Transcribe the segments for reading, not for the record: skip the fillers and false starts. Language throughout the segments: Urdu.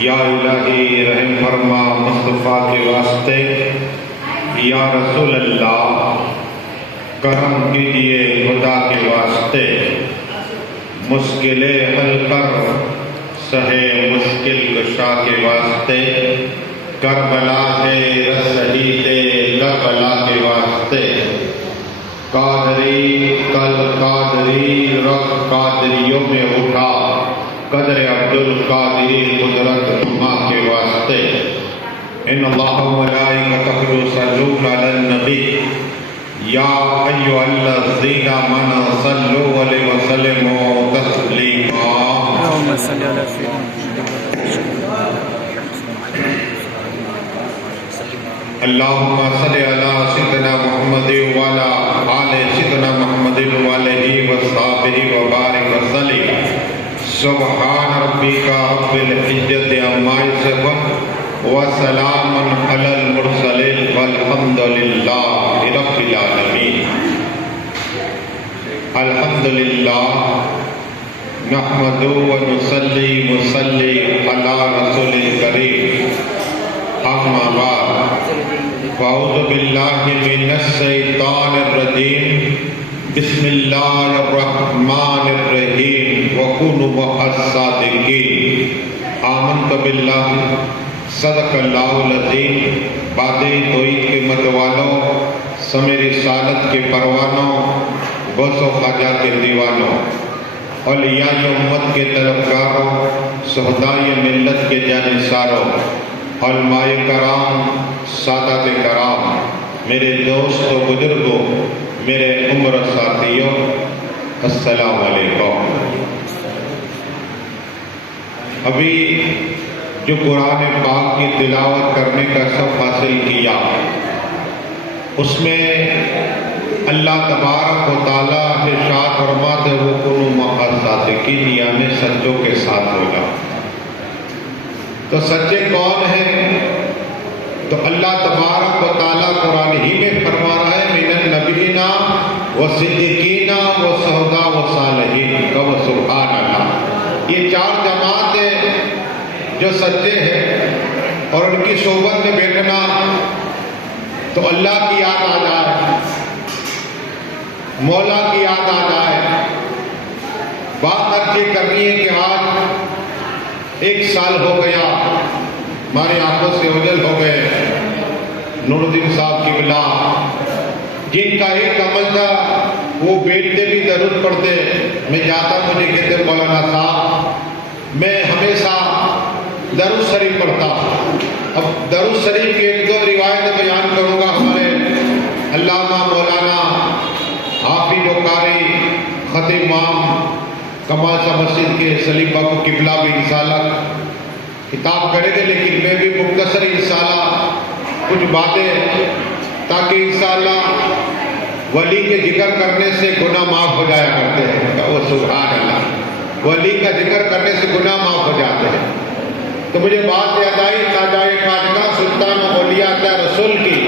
یا الہی رحم فرما مصطفیٰ کے واسطے، یا رسول اللہ کرم کیجئے خدا کے واسطے، مشکلیں حل کر سہے مشکل کشا کے واسطے، کربلا ہے شہید کربلا کے واسطے، قادری کل قادری رب قادریوں میں اٹھا، قدر عبدالقادری قدرت ماں کے واسطے۔ ان اللہ و ملائکتہ یصلون علی النبی یا ایھا الذین آمنوا صلوا علیہ وسلموا تسلیما۔ اللهم صل على سيدنا اللہم صل علی سیدنا محمد وعلی آل سیدنا محمد وعلیہ وصحبہ وبارک وسلم۔ سبحان ربک رب العزت عما یصفون وسلام علی المرسلین والحمد للہ رب العالمین۔ الحمدللہ نحمدہ ونصلی علی رسول الکریم، اما بعد فاعوذ باللہ من الشیطان الرجیم، بسم اللہ الرحمن الرحیم، وکونوا مع الصادقین۔ آمنت باللہ، صدق اللہ العظیم۔ بادی توحید کے متوالوں، سمے رسالت کے پروانوں، غوث و خواجہ کے دیوانوں، اولیاء امت کے طلبگاروں، شہدائے ملت کے جانثاروں، علماء کرام، سادات کرام، میرے دوست و بزرگوں، میرے عمر ساتھیوں، السلام علیکم۔ ابھی جو قرآن پاک کی تلاوت کرنے کا شرف حاصل کیا، اس میں اللہ تبارک و تعالیٰ ارشاد فرماتے ہیں وَكُونُوا مَعَ الصَّادِقِينَ، یعنی سچوں کے ساتھ ہوگا۔ تو سچے کون ہیں؟ تو اللہ تبارک و تعالیٰ قرآن ہی میں فرما رہا ہے مِنَ النَّبِيِّينَ وَالصِّدِّيقِينَ وَالشُّهَدَاءِ وَالصَّالِحِينَ۔ کہو سبحان اللہ۔ یہ چار جماعتیں جو سچے ہیں اور ان کی صحبت میں بیٹھنا تو اللہ کی یاد آ جائے، مولا کی یاد آ جائے۔ بات اب یہ کرنی ہے کہ آج 1 سال ہو گیا، ہماری آنکھوں سے اوجھل ہو گئے نور الدین صاحب قبلہ، جن کا ایک عمل تھا وہ بیٹھتے بھی درود پڑھتے۔ میں جاتا مجھے کہتے مولانا صاحب میں ہمیشہ درود شریف پڑھتا۔ اب درود شریف کی 1-2 روایتیں بیان کروں گا۔ ہمارے علامہ مولانا حافظ و قاری خطیب امام کمال شاہ مسجد کے سلیم بابو قبلہ بھی انشاءاللہ کتاب کرے گے، لیکن میں بھی مختصر انشاءاللہ کچھ باتیں، تاکہ انشاءاللہ ولی کے ذکر کرنے سے گناہ معاف ہو جایا کرتے ہیں۔ وہ سبحان اللہ، ولی کا ذکر کرنے سے گناہ معاف ہو جاتے ہیں۔ تو مجھے بات یاد آئی خواجہ خواجہ سلطان اولیاء اللہ رسول کی،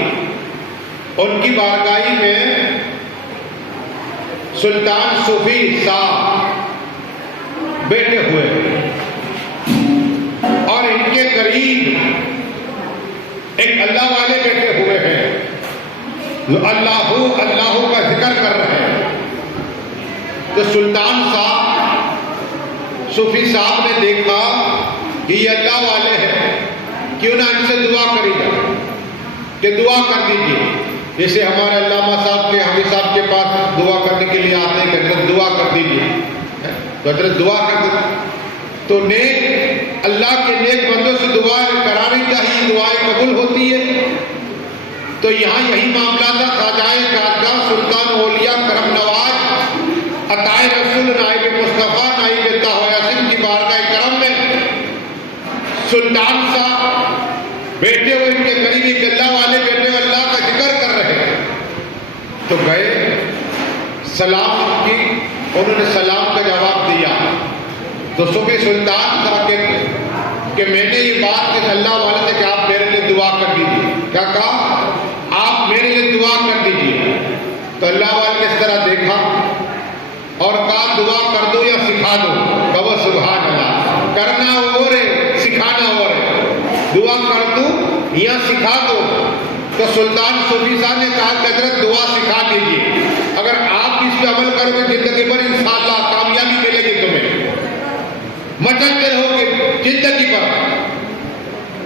ان کی بارگاہی میں سلطان صوفی صاحب بیٹھے ہوئے اور ان کے قریب ایک اللہ والے بیٹھے ہوئے ہیں جو اللہ اللہ کا ذکر کر رہے ہیں۔ تو سلطان صاحب صوفی صاحب نے دیکھا کہ یہ اللہ والے ہیں، کیوں نہ ان سے دعا کری جائے، کہ دعا کر دیجیے۔ جیسے ہمارے علامہ صاحب کے حافظ صاحب کے پاس دعا کرنے کے لیے آتے ہیں کہ حضرت دعا کر دیجیے، تو حضرت دعا کر دیجیے۔ تو نیک اللہ کے نیک بندوں سے دعا کرانی چاہیے، دعائیں قبول ہوتی ہے۔ تو یہاں یہی معاملہ تھا۔ خواجہ خواجہ سلطان اولیاء کرم نواز عطائے رسول نائب مصطفیٰ نائب طاہر یاسین کی بارگاہ کرم میں سلطان صاحب بیٹھے ہوئے، ان کے قریب ایک اللہ والے بیٹھے ہوئے اللہ کا ذکر کر رہے ہیں۔ تو گئے سلام کی، انہوں نے سلام کا جواب دیا۔ تو صوفی سلطان صاحب کہ میں نے یہ بات کہ اللہ والے سے کہ آپ میرے لیے دعا کر دیجیے۔ کیا کہا؟ آپ میرے لیے دعا کر دیجیے۔ تو اللہ والے نے اس طرح دیکھا اور کہا دعا کر دو یا سکھا دو؟ کہو سبحان اللہ۔ کرنا اور ہے، سکھانا اور دعا کر دوں یا سکھا دو؟ تو سلطان صوفی صاحب نے کہا کہ حضرت دعا سکھا دیجیے، اگر آپ اس پہ عمل کرو گے زندگی بھر انشاءاللہ کامیابی ملے گی، تمہیں مچلتے رہو گے زندگی پر۔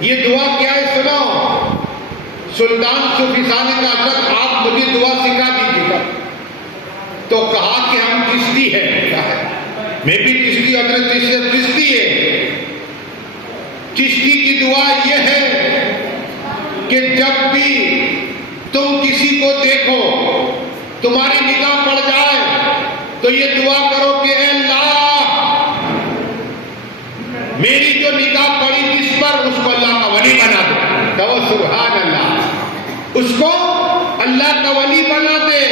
یہ دعا کیا ہے سنو، سلطان صوفی صاحب نے کہا حضرت آپ مجھے دعا سکھا دیجیے، تو کہا کہ ہم چشتی ہیں، میں بھی چشتی، حضرت چشتی ہے۔ چشتی کی دعا یہ ہے کہ جب بھی تم کسی کو دیکھو، تمہاری نگاہ پڑ جائے تو یہ دعا کرو کہ اے اللہ، میری جو نگاہ پڑی جس پر، اس کو اللہ کا ولی بنا دے۔ کہو سبحان اللہ، اس کو اللہ کا ولی بنا دے،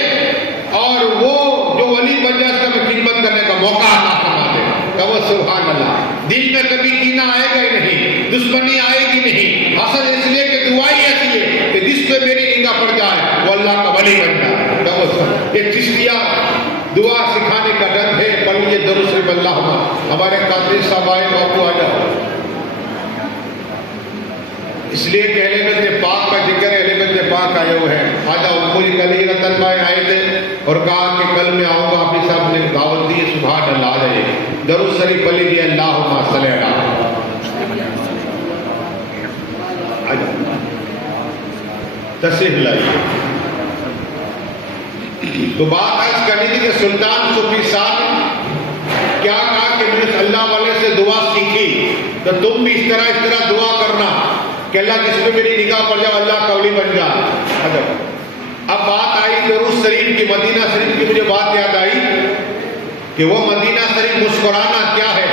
اور وہ جو ولی بن جائے اس کا میں خدمت کرنے کا موقع عطا فرما دے۔ کہو سبحان اللہ۔ دل میں کبھی کینہ آئے گا ہی نہیں، دشمنی آئے گی نہیں، حسد، اس لیے کہ دعا ہی ایسی ہے کہ جس پہ میری نگاہ پڑ جائے وہ اللہ کا ولی بن جائے۔ کہو سبحان۔ یہ چشتیہ دعا سکھانے کا ڈر ہے۔ پڑھیے درود شریف اللہم۔ ہمارے قادری صاحب آئے، باپو آ جاؤ۔ اس لیے کہ اہل بیت پاک کا ذکر ہے، اہل بیت پاک آئے ہوئے ہیں، آ جاؤ۔ مجھے کل ہی رتن بھائی آئے تھے اور کہا کہ کل میں آؤں گا، حافظ صاحب نے دعوت دی، سبحان اللہ، آ جائیے۔ درود شریف پڑھ لیجیے، اللہم صلی اللہ۔ تشریف لائیے۔ تو بات عرض کرنی تھی کہ سلطان صوفی صاحب نے کیا کہا کہ میں نے اللہ والے سے دعا سیکھی، تو تم بھی اس طرح دعا کرنا کہ اللہ جس پہ میری نگاہ پڑ جائے اللہ کا ولی بن جائے۔ اب بات آئی درود شریف کی، مدینہ شریف کی، مجھے بات یاد آئی کہ وہ مدینہ شریف مسکرانا کیا ہے۔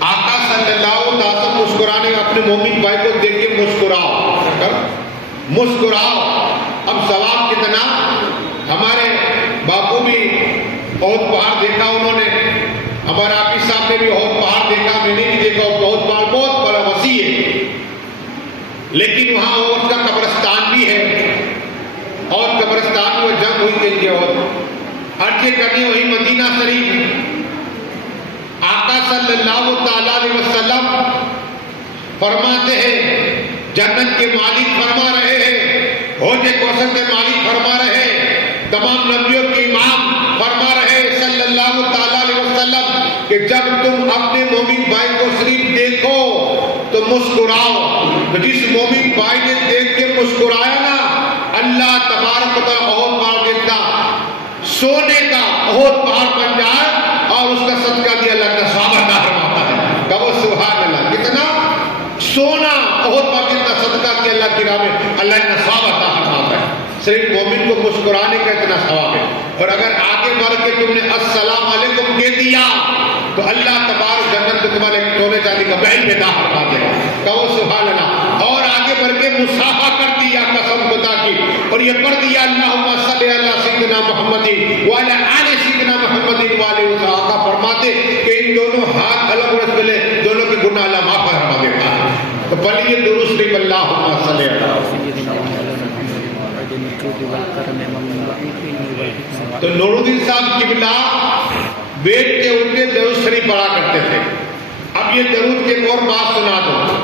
آقا صلی اللہ علیہ وسلم مسکرانے، اپنے مومن بھائی کو دیکھ کے مسکراؤ، مسکراؤ۔ اب ثواب کتنا؟ ہمارے باپو بھی بہت پہاڑ دیکھا انہوں نے، ہمارے حافظ صاحب نے بھی بہت پہاڑ دیکھا، میں نے بھی دیکھا، بہت پہاڑ بہت بڑا وسیع ہے، لیکن وہاں اس کا قبرستان بھی ہے، اور قبرستان میں جنگ ہوئی کے لیے اور عرض کرنی وہی مدینہ شریف۔ آقا صلی اللہ تعالی علیہ وسلم فرماتے ہیں، جنت کے مالک فرما رہے ہیں، حوض کوثر کے مالک فرما رہے ہیں، تمام نبیوں کے امام فرما رہے ہیں صلی اللہ تعالی علیہ وسلم کہ جب تم اپنے مومن بھائی کو صرف دیکھو تو مسکراؤ۔ تو جس مومن بھائی نے دیکھ کے مسکرایا نا، اللہ تبارک و تعالی احد پہاڑ دیتا، سونے کا احد پہاڑ بن جائے اور اس کا صدقہ دیا اللہ کا ثواب عطا فرماتا ہے۔ کہو سبحان اللہ۔ کتنا سونا احد پہاڑ جتنا صدقہ کیا اللہ کی راہ میں، اللہ کا ثواب عطا فرماتا ہے۔ صرف مومن کو مسکرانے کا اتنا ثواب ہے، اور اگر آگے بڑھ کے تم نے السلام علیکم کہہ دیا تو اللہ تبارک جنت میں تمہارے سونے چاندی کا محل پیدا فرما دے گا۔ کہو سبحان اللہ۔ اور آگے بڑھ کے مصافحہ کر دیا قسم خدا کی، اور یہ پڑھ دیا اللہم صلی علی سیدنا محمد وعلی آل سیدنا محمد وعلی وسلم۔ فرماتے کہ ان دونوں ہاتھ الگ ورس ملے، دونوں کے گناہ اللہ معاف فرما دیتا ہے۔ تو پڑھیے درود شریف اللہم صلی علی۔ تو نور الدین صاحب قبلہ بیٹھ کے اٹھتے درود شریف پڑھا کرتے تھے۔ اب یہ درود کی ایک اور بات سنا دو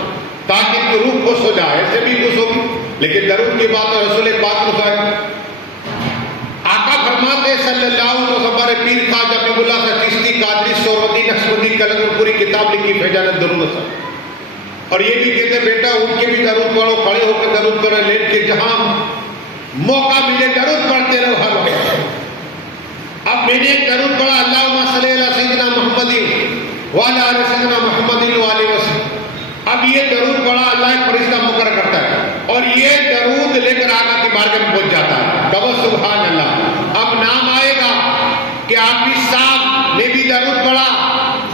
تاکہ ان کی روح خوش ہو جائے، ایسے بھی خوش ہوگی، لیکن درود کی بات رسول پاک کو ہے۔ آقا فرماتے صلی اللہ علیہ وسلم، ہمارے پیر خواجہ حبیب اللہ کا چشتی، قادری، سہروردی، نقشبندی، کلندر پوری کتاب لکھی فیضان درود سے، اور یہ بھی کہتے بیٹا ان کے بھی درود پڑھو، کھڑے ہو کے درود پڑھو، لیٹ کے جہاں موقع ملے درود پڑھتے رہو ہر وقت۔ اب میں نے ایک درود پڑھا، اللہم صلی علی سیدنا محمد وعلی آل سیدنا محمد وعلی وسلم۔ اب یہ درود پڑھا، اللہ ایک فرشتہ مقرر کرتا ہے اور یہ درود لے کر آقا کی بارگاہ میں پہنچ جاتا ہے۔ کہو سبحان اللہ۔ اب نام آئے گا کہ حافظ صاحب نے بھی درود پڑھا،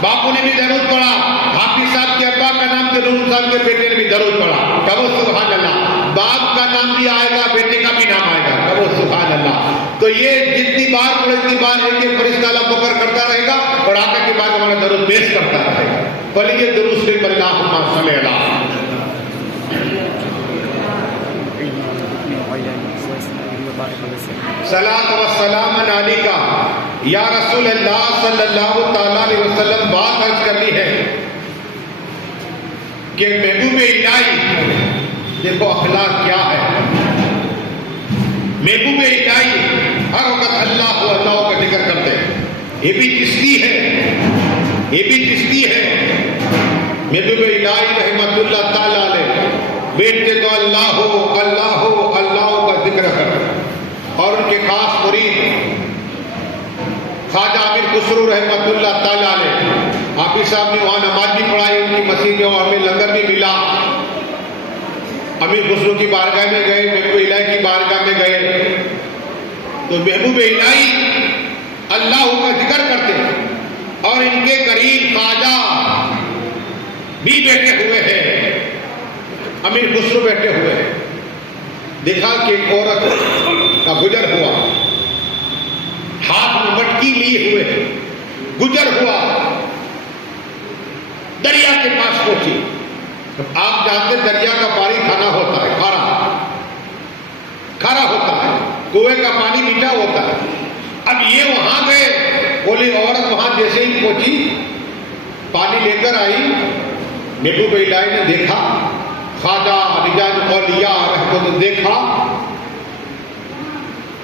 باپو نے بھی درود پڑھا، حافظ صاحب کے ابا کا نام کے نور صاحب کے بیٹے نے بھی درود پڑھا۔ کہو سبحان اللہ۔ باپ کا نام بھی آئے گا، بیٹے کا بھی نام آئے گا۔ کہو سبحان اللہ۔ تو یہ جتنی بار پڑھے اتنی بار ایک ایک فرشتہ اللہ مقرر کرتا رہے گا اور آقا کی بارگاہ میں درود پیش کرتا رہے گا۔ پڑھیے درود شریف اللہم صلی علی۔ صلاۃ و سلام علیکہ یا رسول اللہ صلی اللہ تعالی علیہ وسلم۔ بات عرض کرنی ہے کہ محبوب الہی دیکھو اخلاق کیا ہے. محبوب الہی ہر وقت اللہ کا ذکر کرتے ہیں. یہ بھی چشتی ہے. محبوب الہی رحمت اللہ تعالیٰ علیہ بیٹھتے تو اللہ کا ذکر کر. اور ان کے خاص مرید خواجہ امیر خسرو رحمت اللہ تعالیٰ علیہ حافظ صاحب نے وہاں نماز بھی پڑھائی ان کی مسجد میں اور ہمیں لنگر بھی ملا. امیر خسرو کی بارگاہ میں گئے, محبوب الہی کی بارگاہ میں گئے تو محبوب الہی اللہ کا ذکر کرتے اور ان کے قریب خواجہ بھی بیٹھے ہوئے ہیں, امیر خسرو بیٹھے ہوئے ہیں. دیکھا کہ ایک عورت کا گزر ہوا, ہاتھ میں مٹکی لیے ہوئے گزر ہوا, دریا کے پاس پہنچی. آپ جانتے دریا کا پانی کھانا ہوتا ہے, کھارا ہوتا ہے, کنویں کا پانی میٹھا ہوتا ہے. اب یہ وہاں گئے, بولی عورت وہاں جیسے ہی پہنچی پانی لے کر آئی. محبوب الہی نے دیکھا, خواجہ رجال اولیاء رحمت دیکھا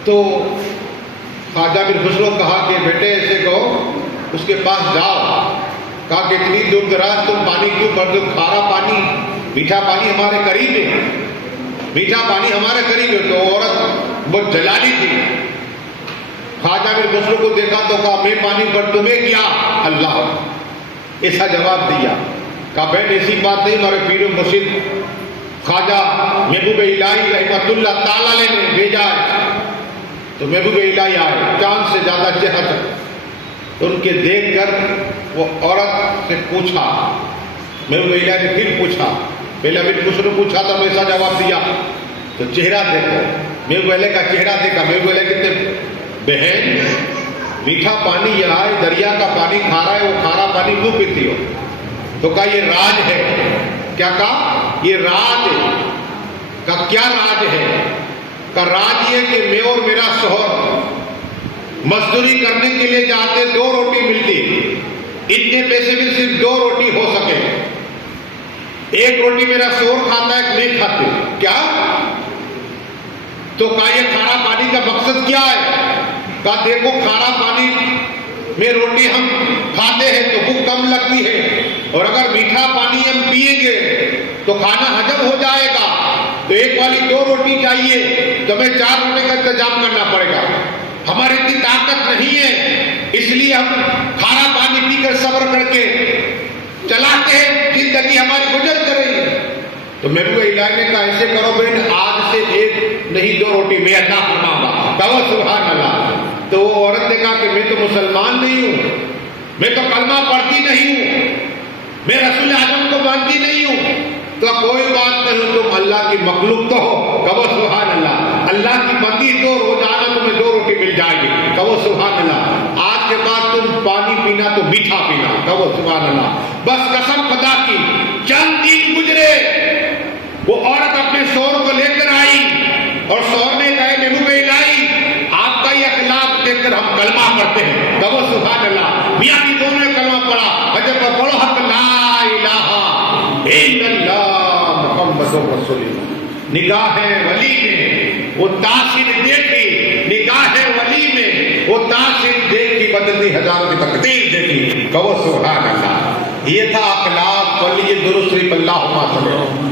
تو خواجہ بن خسرو کہا کہ بیٹے ایسے کہو اس کے پاس جاؤ. کہا کہ اتنی دور دراز تم پانی کیوں بھر دو, کھارا پانی میٹھا پانی ہمارے قریب ہے, میٹھا پانی ہمارے قریب ہے. تو عورت بہت جلالی تھی. خواجہ بن خسرو کو دیکھا تو کہا میں پانی بھر تمہیں کیا, اللہ. ایسا جواب دیا. کہا بہن ایسی بات نہیں, ہمارے پیر و مرشد خواجہ محبوب الہی رحمت اللہ تعالیٰ نے بھیجا ہے. تو محبوب الہی آئے, چاند سے زیادہ چہرہ. تو ان کے دیکھ کر وہ عورت سے پوچھا, محبوب الہی نے پھر پوچھا, پہلے امیر خسرو پوچھا تھا ویسا جواب دیا. تو چہرہ دیکھو, محبوب الہی کا چہرہ دیکھا. محبوب الہی کہتے بہن میٹھا پانی یہ ہے, دریا کا پانی کھارا ہے, وہ کھارا پانی کیوں پیتی ہو؟ تو کہا یہ راج ہے. کیا کہا؟ یہ راج ہے. کہا کیا راج ہے؟ کہا راج یہ کہ میں اور میرا شوہر مزدوری کرنے کے لیے جاتے, 2 روٹی ملتی, اتنے پیسے میں صرف 2 روٹی ہو سکے. 1 روٹی میرا شوہر کھاتا ہے, 1 میں کھاتے. کیا؟ تو کہا یہ کھارا پانی کا مقصد کیا ہے؟ کہا دیکھو کھارا پانی میں روٹی ہم کھاتے ہیں تو بھوک کم لگتی ہے, اور اگر میٹھا پانی ہم پیئیں گے تو کھانا ہجم ہو جائے گا. تو 1 والی 2 روٹی چاہیے تو ہمیں 4 روٹی کا انتظام کرنا پڑے گا. ہماری اتنی طاقت نہیں ہے, اس لیے ہم کھارا پانی پی کر صبر کر کے چلاتے ہیں, زندگی ہماری گزر کرے گی. تو محبوب الہی نے کہا ایسے کرو بہن, آج سے 1 نہیں 2 روٹی میں عطا فرماؤں گا. کہو سبحان اللہ. تو وہ عورت نے کہا کہ میں تو مسلمان نہیں ہوں, میں تو کلمہ پڑھتی نہیں ہوں, میں رسول اعظم کو مانتی نہیں ہوں. تو کوئی بات نہیں, تم اللہ کی مخلوق تو ہو. کہو سبحان اللہ. اللہ کی بندی تو روزانہ تمہیں 2 روٹی مل جائے گی. کہو سبحان اللہ. آج کے بعد تم پانی پینا تو میٹھا پینا. کہو سبحان اللہ. بس قسم خدا کی, چند دن گزرے, وہ عورت اپنے شوہر کو لے کر آئی اور شوہر نے کہا محبوب الہی آپ کا یہ اخلاق دیکھ کر ہم کلمہ پڑھتے ہیں. کہو سبحان اللہ. میاں کی دونوں نے کلمہ پڑھا. حضرت پڑھو حق لا الہ الا اللہ محمد رسول اللہ. نگاہ ولی میں وہ تاثیر دیکھی, نگاہ ولی میں وہ تاثیر دیکھی, بدلتی ہزاروں کی تقدیر دیکھی. کہو سبحان اللہ. یہ تھا اخلاق. پڑھیے درود شریف اللہم صلی اللہ.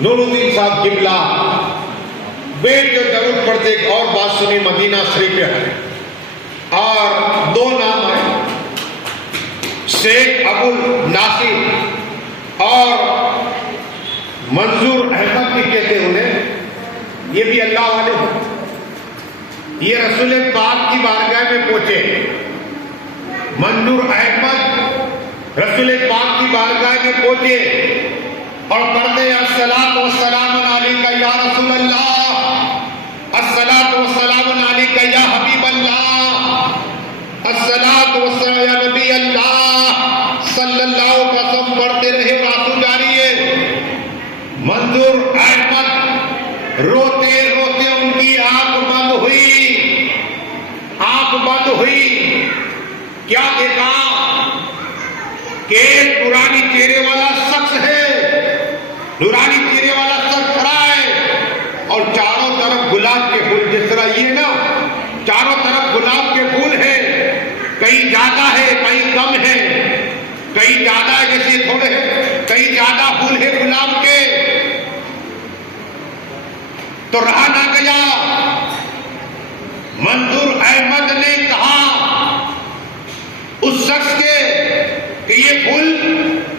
نور الدین صاحب قبلہ بیٹھ کے درود پڑھتے. ایک اور بات سنی, مدینہ شریف ہے اور 2 نام ہیں, شیخ ابو ناصر اور منظور احمد بھی کہتے انہیں. یہ بھی اللہ والے ہیں. یہ رسول پاک کی بارگاہ میں پہنچے. منظور احمد رسول پاک کی بارگاہ میں پہنچے اور پڑھتے الصلاۃ والسلام علیک یا رسول اللہ, الصلاۃ والسلام علیک یا حبیب اللہ, الصلاۃ والسلام یا نبی اللہ صلی اللہ علیہ وسلم. پڑھتے رہے, راتوں جاری ہے. منظور احمد روتے روتے ان کی آنکھ بند ہوئی. کیا دیکھا کہ ایک نورانی چہرے والا شخص ہے، نورانی چہرے والا شخص کھڑا ہے اور چاروں طرف گلاب کے پھول، جس طرح یہ نا چاروں طرف گلاب کے پھول ہیں، کہیں زیادہ ہے کہیں کم ہے، کہیں زیادہ ہے جیسے تھوڑے ہیں، کہیں زیادہ پھول ہے گلاب کے. تو رہا نہ گیا، منظور احمد نے کہا اس شخص کے کہ یہ پھول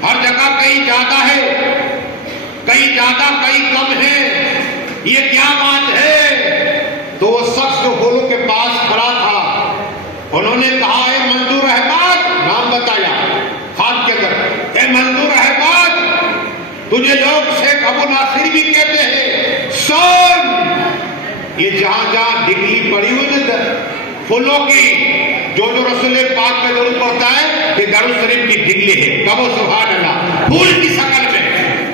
ہر جگہ کہیں زیادہ ہے، کہیں زیادہ کہیں کم ہے، یہ کیا بات ہے؟ تو وہ شخص جو پھولوں کے پاس کھڑا تھا انہوں نے کہا اے منظور احمد، نام بتایا خان کے اندر، اے منظور احمد تجھے لوگ شیخ ابو ناصر بھی کہتے ہیں، سن یہ جہاں جہاں ڈگلی پڑی ہوئی نا پھولوں کی، جو رسول پاک پہ درود پڑتا ہے کہ درود شریف کی ڈگلی ہے، کہو سبحان اللہ، پھول کی شکل میں،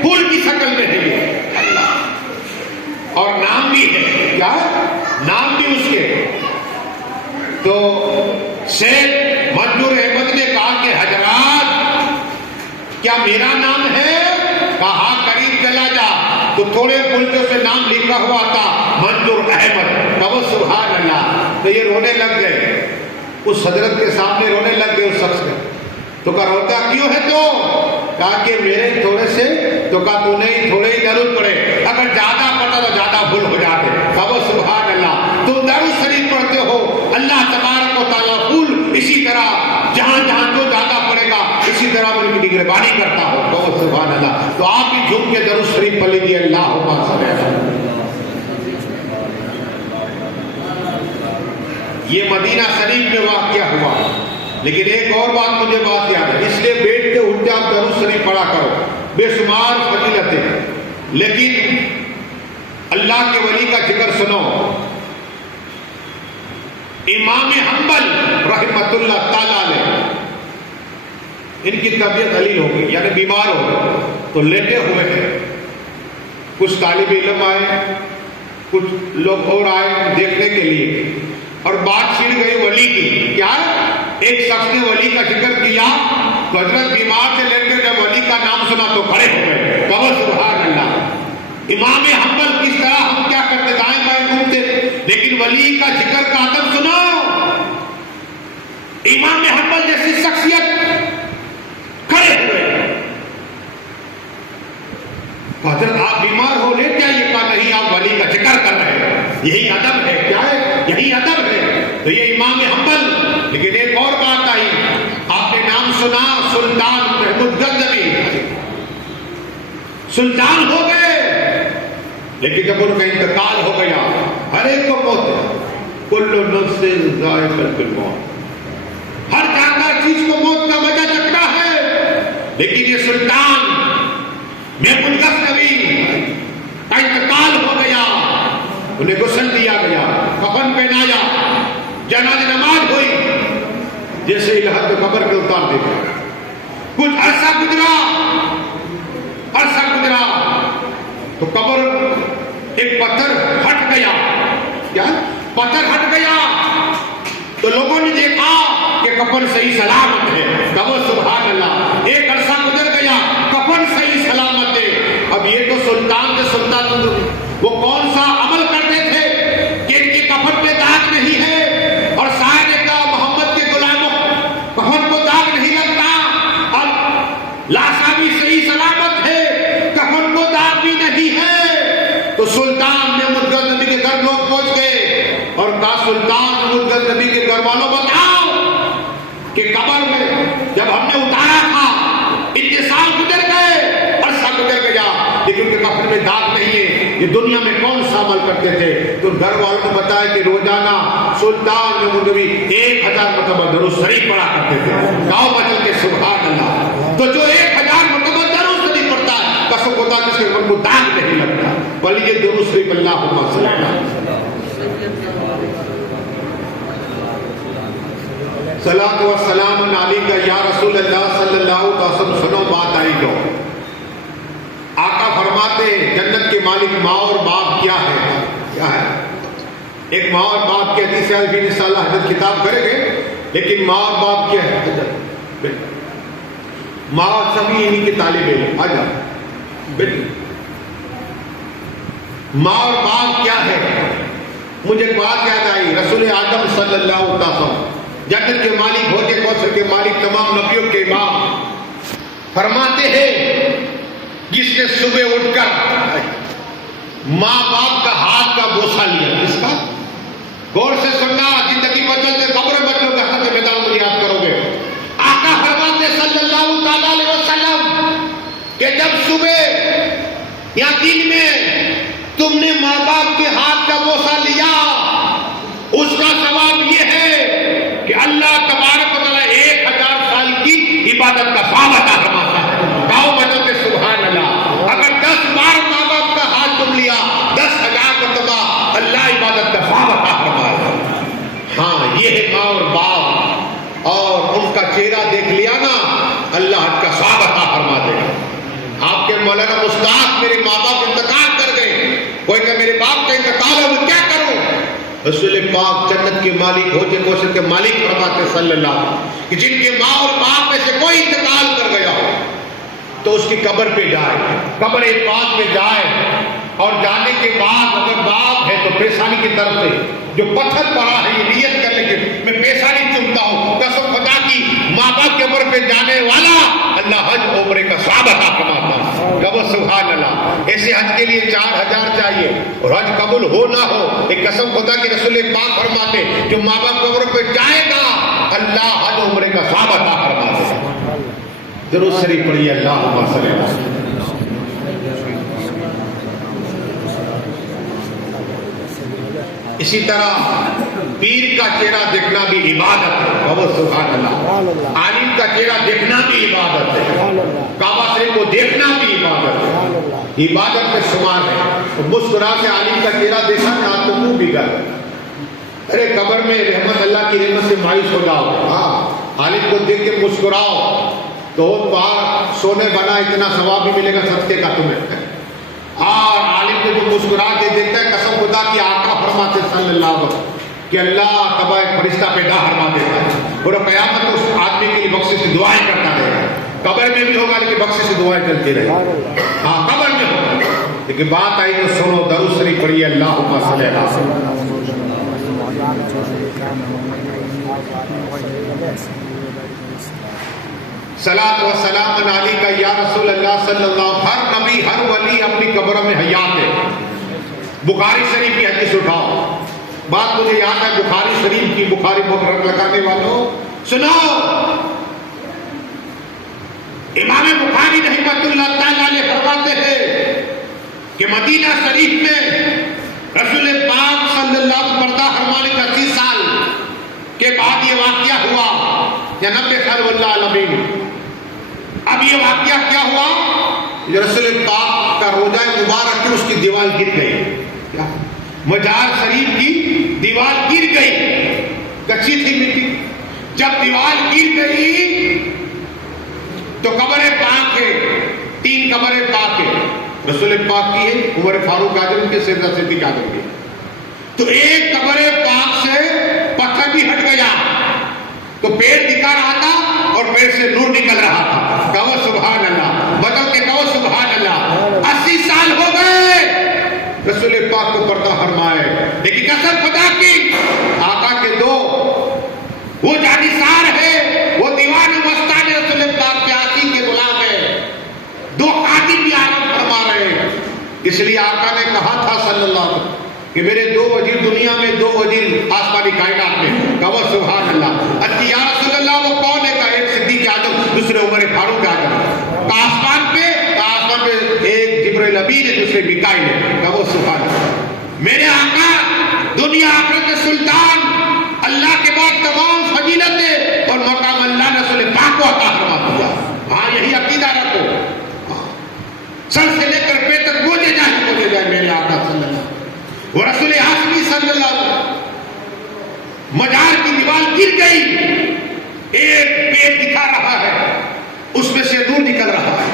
پھول کی شکل میں ہے یہ اللہ، اور نام بھی ہے، کیا نام بھی اس کے. تو شیخ منظور احمد نے کہا کہ حضرات کیا میرا نام ہے؟ کہا قریب چلا جا تو تھوڑے پلٹوں سے نام لکھا ہوا تھا منظور احمد، کہو سبحان اللہ. تو یہ رونے لگ گئے، اس حضرت کے سامنے رونے لگ گئے اس شخص کے. تو کہا روتا کیوں ہے تو؟ کہا کہ میرے تھوڑے سے، تو کہا تو نہیں تھوڑے ہی درود پڑے، اگر زیادہ پڑھتا تو زیادہ بھول ہو جاتے. کہو سبحان اللہ. تم درود شریف پڑھتے ہو، اللہ تبارک و تعالیٰ پھول اسی طرح جہاں جہاں جو زیادہ پڑے گا اسی طرح ان کی نگربانی کرتا ہو. کہو سبحان اللہ. تو آپ بھی جھک کے درود شریف پڑھ لیجیے، اللہم صلی اللہ. یہ مدینہ شریف میں واقعہ ہوا. لیکن ایک اور بات مجھے بات یاد ہے، اس لیے بیٹھ کے اٹھتے آپ درود شریف پڑھا کرو، بے شمار فضیلتیں. لیکن اللہ کے ولی کا ذکر سنو. امام حنبل رحمۃ اللہ تعالیٰ علیہ، ان کی طبیعت علیل ہو گئی، یعنی بیمار ہو گئے، تو لیٹے ہوئے ہیں. کچھ طالب علم آئے، کچھ لوگ اور آئے دیکھنے کے لیے، اور بات چھڑ گئی ولی کی. کیا ایک شخص نے ولی کا ذکر کیا تو حضرت بیمار سے لے کر جب ولی کا نام سنا تو کھڑے ہو گئے. کہو سبحان اللہ. امام حنبل کس طرح ہم کیا کرتے، دائیں بائیں گھومتے، لیکن ولی کا ذکر کا ادب سنو. امام حنبل جیسی شخصیت کھڑے ہوئے. حضرت آپ بیمار ہو لیٹ جائیے. کہا نہیں، آپ ولی کا ذکر کر رہے ہیں، یہی ادب ہے. کیا ہے؟ یہی ادب ہے. تو یہ امام حنبل. لیکن ایک اور بات آئی، آپ نے نام سنا سلطان محمود غزنوی، سلطان ہو گئے، لیکن جب ان کا انتقال ہو گیا، ہر ایک کو موت ہے. کل نفس ذائقۃ الموت، ہر جاندار چیز کو موت کا مزہ چکھنا ہے. لیکن یہ سلطان محمود غزنوی کا انتقال ہو گیا، انہیں غسل دیا گیا، کفن پہنایا، جنازہ نماز ہوئی، جیسے الہت قبر کے اتار دے گئے. کچھ عرصہ گزرا تو قبر ایک پتھر ہٹ گیا. کیا پتھر ہٹ گیا تو لوگوں نے دیکھا کہ کفن صحیح سلامت ہے. کہو سبحان اللہ. ایک عرصہ گزر گیا، کفن صحیح سلامت ہے. اب یہ تو سلطان تھے، سلطان وہ کون سا عمل کرتے تھے کہ ان کے کفن پہ داغ نہیں ہے، اور شاید نے کہا محمد کے غلاموں کفن کو داغ نہیں لگتا، اور لاشا بھی صحیح سلامت ہے، کفن کو داغ بھی نہیں ہے. تو سلطان محمود غزنوی کے گھر لوگ پہنچ گئے اور کہا سلطان محمود غزنوی کے گھر والوں بتاؤ کہ قبر میں جب ہم نے اتارا تھا اتنے سال گزر گئے، عرصہ گزر گیا، لیکن ان کے کفن میں داغ نہیں ہے. یہ دنیا میں کون سا عمل کرتے تھے؟ تو گھر والوں نے بتایا کہ روزانہ سلطان محمود غزنوی 1000 مرتبہ درود شریف پڑھا کرتے تھے. گاؤں بدل کے سبحان اللہ. تو جو 1000 مرتبہ درود شریف پڑھتا ہے، قسم خدا جس کے گھر کو داغ نہیں لگتا. بلکہ درود شریف اللہم صلی صلاۃ و سلام علیک یا رسول اللہ صلی اللہ علیہ وسلم. سنو بات آئی جو آقا فرماتے ہیں جنت کے مالک ماں اور باپ کیا ہے؟ کیا ہے؟ ایک ماں اور باپ کی حدیث ہے، انشاءاللہ حضرت کتاب کریں گے، لیکن ماں اور باپ کیا ہے؟ ماں سبھی انہی کے طالب علم. آ جاؤ بیٹی. ماں اور باپ کیا ہے؟ مجھے ایک بات یاد آئی. رسول اعظم صلی اللہ علیہ وسلم جنت کے مالک ہوتے کوثر کے مالک تمام نبیوں کے امام فرماتے ہیں جس نے صبح اٹھ کر ماں باپ کا ہاتھ کا بوسہ لیا. کس کا؟ غور سے سننا. زندگی بدلتے قبر بدلو گے حضرت میدان کو یاد کرو گے. آقا فرماتے صلی اللہ تعالی علیہ وسلم کہ جب صبح یا دن میں تم نے ماں باپ کے ہاتھ کا بوسہ لیا اس کا ثواب یہ ہے کہ اللہ تبارک و تعالی 1000 سال کی عبادت کا ثواب عطا فرماتا ہے. گاؤں بدلتے سبحان اللہ. اگر 10 بار ماں باپ کا ہاتھ تم لیا 10,000 مرتبہ اللہ عبادت کا ثواب عطا فرماتا ہے. ہاں یہ ہے ماں اور باپ اور ان کا چہرہ دیکھ لیا نا اللہ حج کا ثواب عطا فرما دے گا. آپ کے مولانا مشتاق میرے ماں باپ انتقال کر گئے. کوئی کہ میرے باپ کا انتقال ہے میں کیا کروں؟ رسول پاک جنت کے مالک ہوتے کوثر کے مالک فرماتے صلی اللہ علیہ وسلم کہ جن کے ماں اور باپ میں سے کوئی انتقال کر گیا ہو تو اس کی قبر پہ جائے, قبر پاک میں جائے اور جانے کے بعد اگر باپ ہے تو پیشانی کی طرف سے جو پتھر پڑا ہے یہ نیت کر لے کے میں پیشانی چومتا ہوں قسم خدا کی ماں باپ کے قبر پہ جانے والا اللہ حج عمرے کا ثواب عطا فرماتا ہے. کہو سبحان اللہ. ایسے حج کے لیے 4000 چاہیے اور حج قبول ہو نہ ہو ایک قسم خدا کی رسول پاک فرماتے جو ماں باپ کے قبر پہ جائے گا اللہ حج عمرے کا ثواب عطا فرما دے گا. درود شریف پڑھیے اللہم صلی اللہ علیہ وسلم. اسی طرح پیر کا چہرہ دیکھنا بھی عبادت ہے. کہو سبحان اللہ. عالم کا چہرہ دیکھنا بھی عبادت ہے. کعبہ شریف کو دیکھنا بھی عبادت ہے. عبادت میں شمار ہے. مسکرا سے عالم کا چہرہ دیکھا نا آپ کو منہ بگڑ ارے قبر میں رحمت اللہ کی رحمت سے مایوس ہو جاؤ. ہاں عالم کو دیکھ کے مسکراؤ تو پار سونے بنا اتنا ثواب بھی ملے گا صدقے کا تمہیں. اور عالم کو جو مسکرا کے دیکھتا ہے قسم خدا کی آقا فرماتے صلی اللہ علیہ وسلم کہ اللہ تبا ایک فرشتہ پیدا فرما دیتا ہے اور قیامت اس آدمی کے لیے بخشش سے دعائیں کرتا رہے گا. قبر میں بھی ہوگا لیکن بخشش سے دعائیں چلتی رہے گی. ہاں قبر میں ہوگا لیکن بات آئی تو سنو درود شریف پڑھیے اللہم صلی اللہ علیہ وسلم. صلاۃ و سلام علیکہ یا رسول اللہ صلی اللہ علیہ وسلم. ہر نبی ہر ولی اپنی قبر میں حیات ہے. بخاری شریف کی حدیث اٹھاؤ. بات مجھے یاد ہے بخاری شریف کی. بخاری مقرر لگانے والوں سنو امام بخاری رحمۃ اللہ تعالی علیہ فرماتے ہیں کہ مدینہ شریف میں رسول پاک صلی اللہ علیہ وسلم پردہ فرمانے کا 30 سال کے بعد یہ واقعہ ہوا یا 90 سال واللہ العالمین. اب یہ واقعہ کیا ہوا رسول پاک کا روضہ مبارک کی اس کی دیوار گر گئی. مزار شریف کی دیوار گر گئی. کچی تھی مٹی. جب دیوار گر گئی تو قبر پاک ہے 3 قبر پاک ہے. رسول پاک کی ہے عمر فاروق اعظم کے سیدنا صدیق اعظم کی. تو ایک قبر پاک سے پتھر بھی ہٹ گیا تو پیر دکھا رہا تھا اور پیر سے نور نکل رہا تھا. کہو سبحان اللہ. بدل کے کہو سبحان اللہ. 80 سال ہو گئے رسول پاک کو پردہ فرمائے لیکن قسم خدا کی آقا کے دو وہ جانثار ہے وہ دیوان مستان رسول پاک کے آقی کے غلام ہے. 2 خادم بھی آرام فرما رہے ہیں. اس لیے آقا نے کہا تھا صلی اللہ علیہ وسلم کہ میرے 2 وزیر دنیا میں 2 وزیر آسمانی کائنات میں. کہو سبحان اللہ. اچھی یا رسول اللہ وہ کون ہے؟ کہ ایک صدیق اعظم دوسرے عمر فاروق اعظم. آسمان پہ ایک جبرائیل امین ہے دوسرے میکائیل ہے. کہو سبحان اللہ. میرے آقا دنیا آخرت کے سلطان اللہ کے بعد تمام فضیلتیں اور مقام اللہ نے رسول پاک کو عطا فرما دیا. ہاں یہی عقیدہ رکھو. سر سے لے کر پیر تک پہنچے جائے میرے آقا صلی اللہ علیہ وسلم. وہ رسول ہاشمی صلی اللہ علیہ وسلم مزار کی دیوار گر گئی. ایک پیر دکھا رہا ہے اس میں سے نور نکل رہا ہے.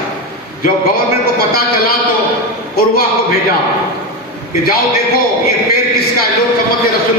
جو گورنمنٹ کو پتا چلا تو عروہ کو بھیجا کہ جاؤ دیکھو یہ پیر کس کا ہے. لوگ سمجھتے رسول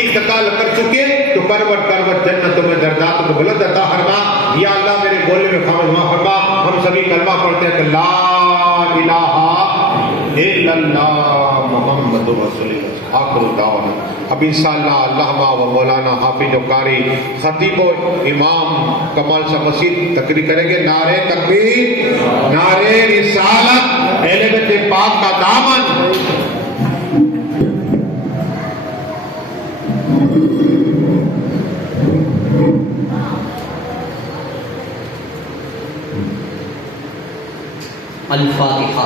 انتقال کر چکے تو کروٹ کروٹ جنتوں میں درجات کو بلند عطا فرما. یا اللہ میرے بولنے میں خاموش فرما. ہم سبھی کلمہ پڑھتے ہیں کہ لا الہ الا اللہ محمد رسول اللہ. آخر دعوانا. اب انشاءاللہ علامہ و مولانا حافظ و قاری خطیب و امام کمال شاہ مسیح تقریر کریں گے. نعرہ تکبیر، نعرہ رسالت، اہل بیت پاک کا دامن. الفاتحہ.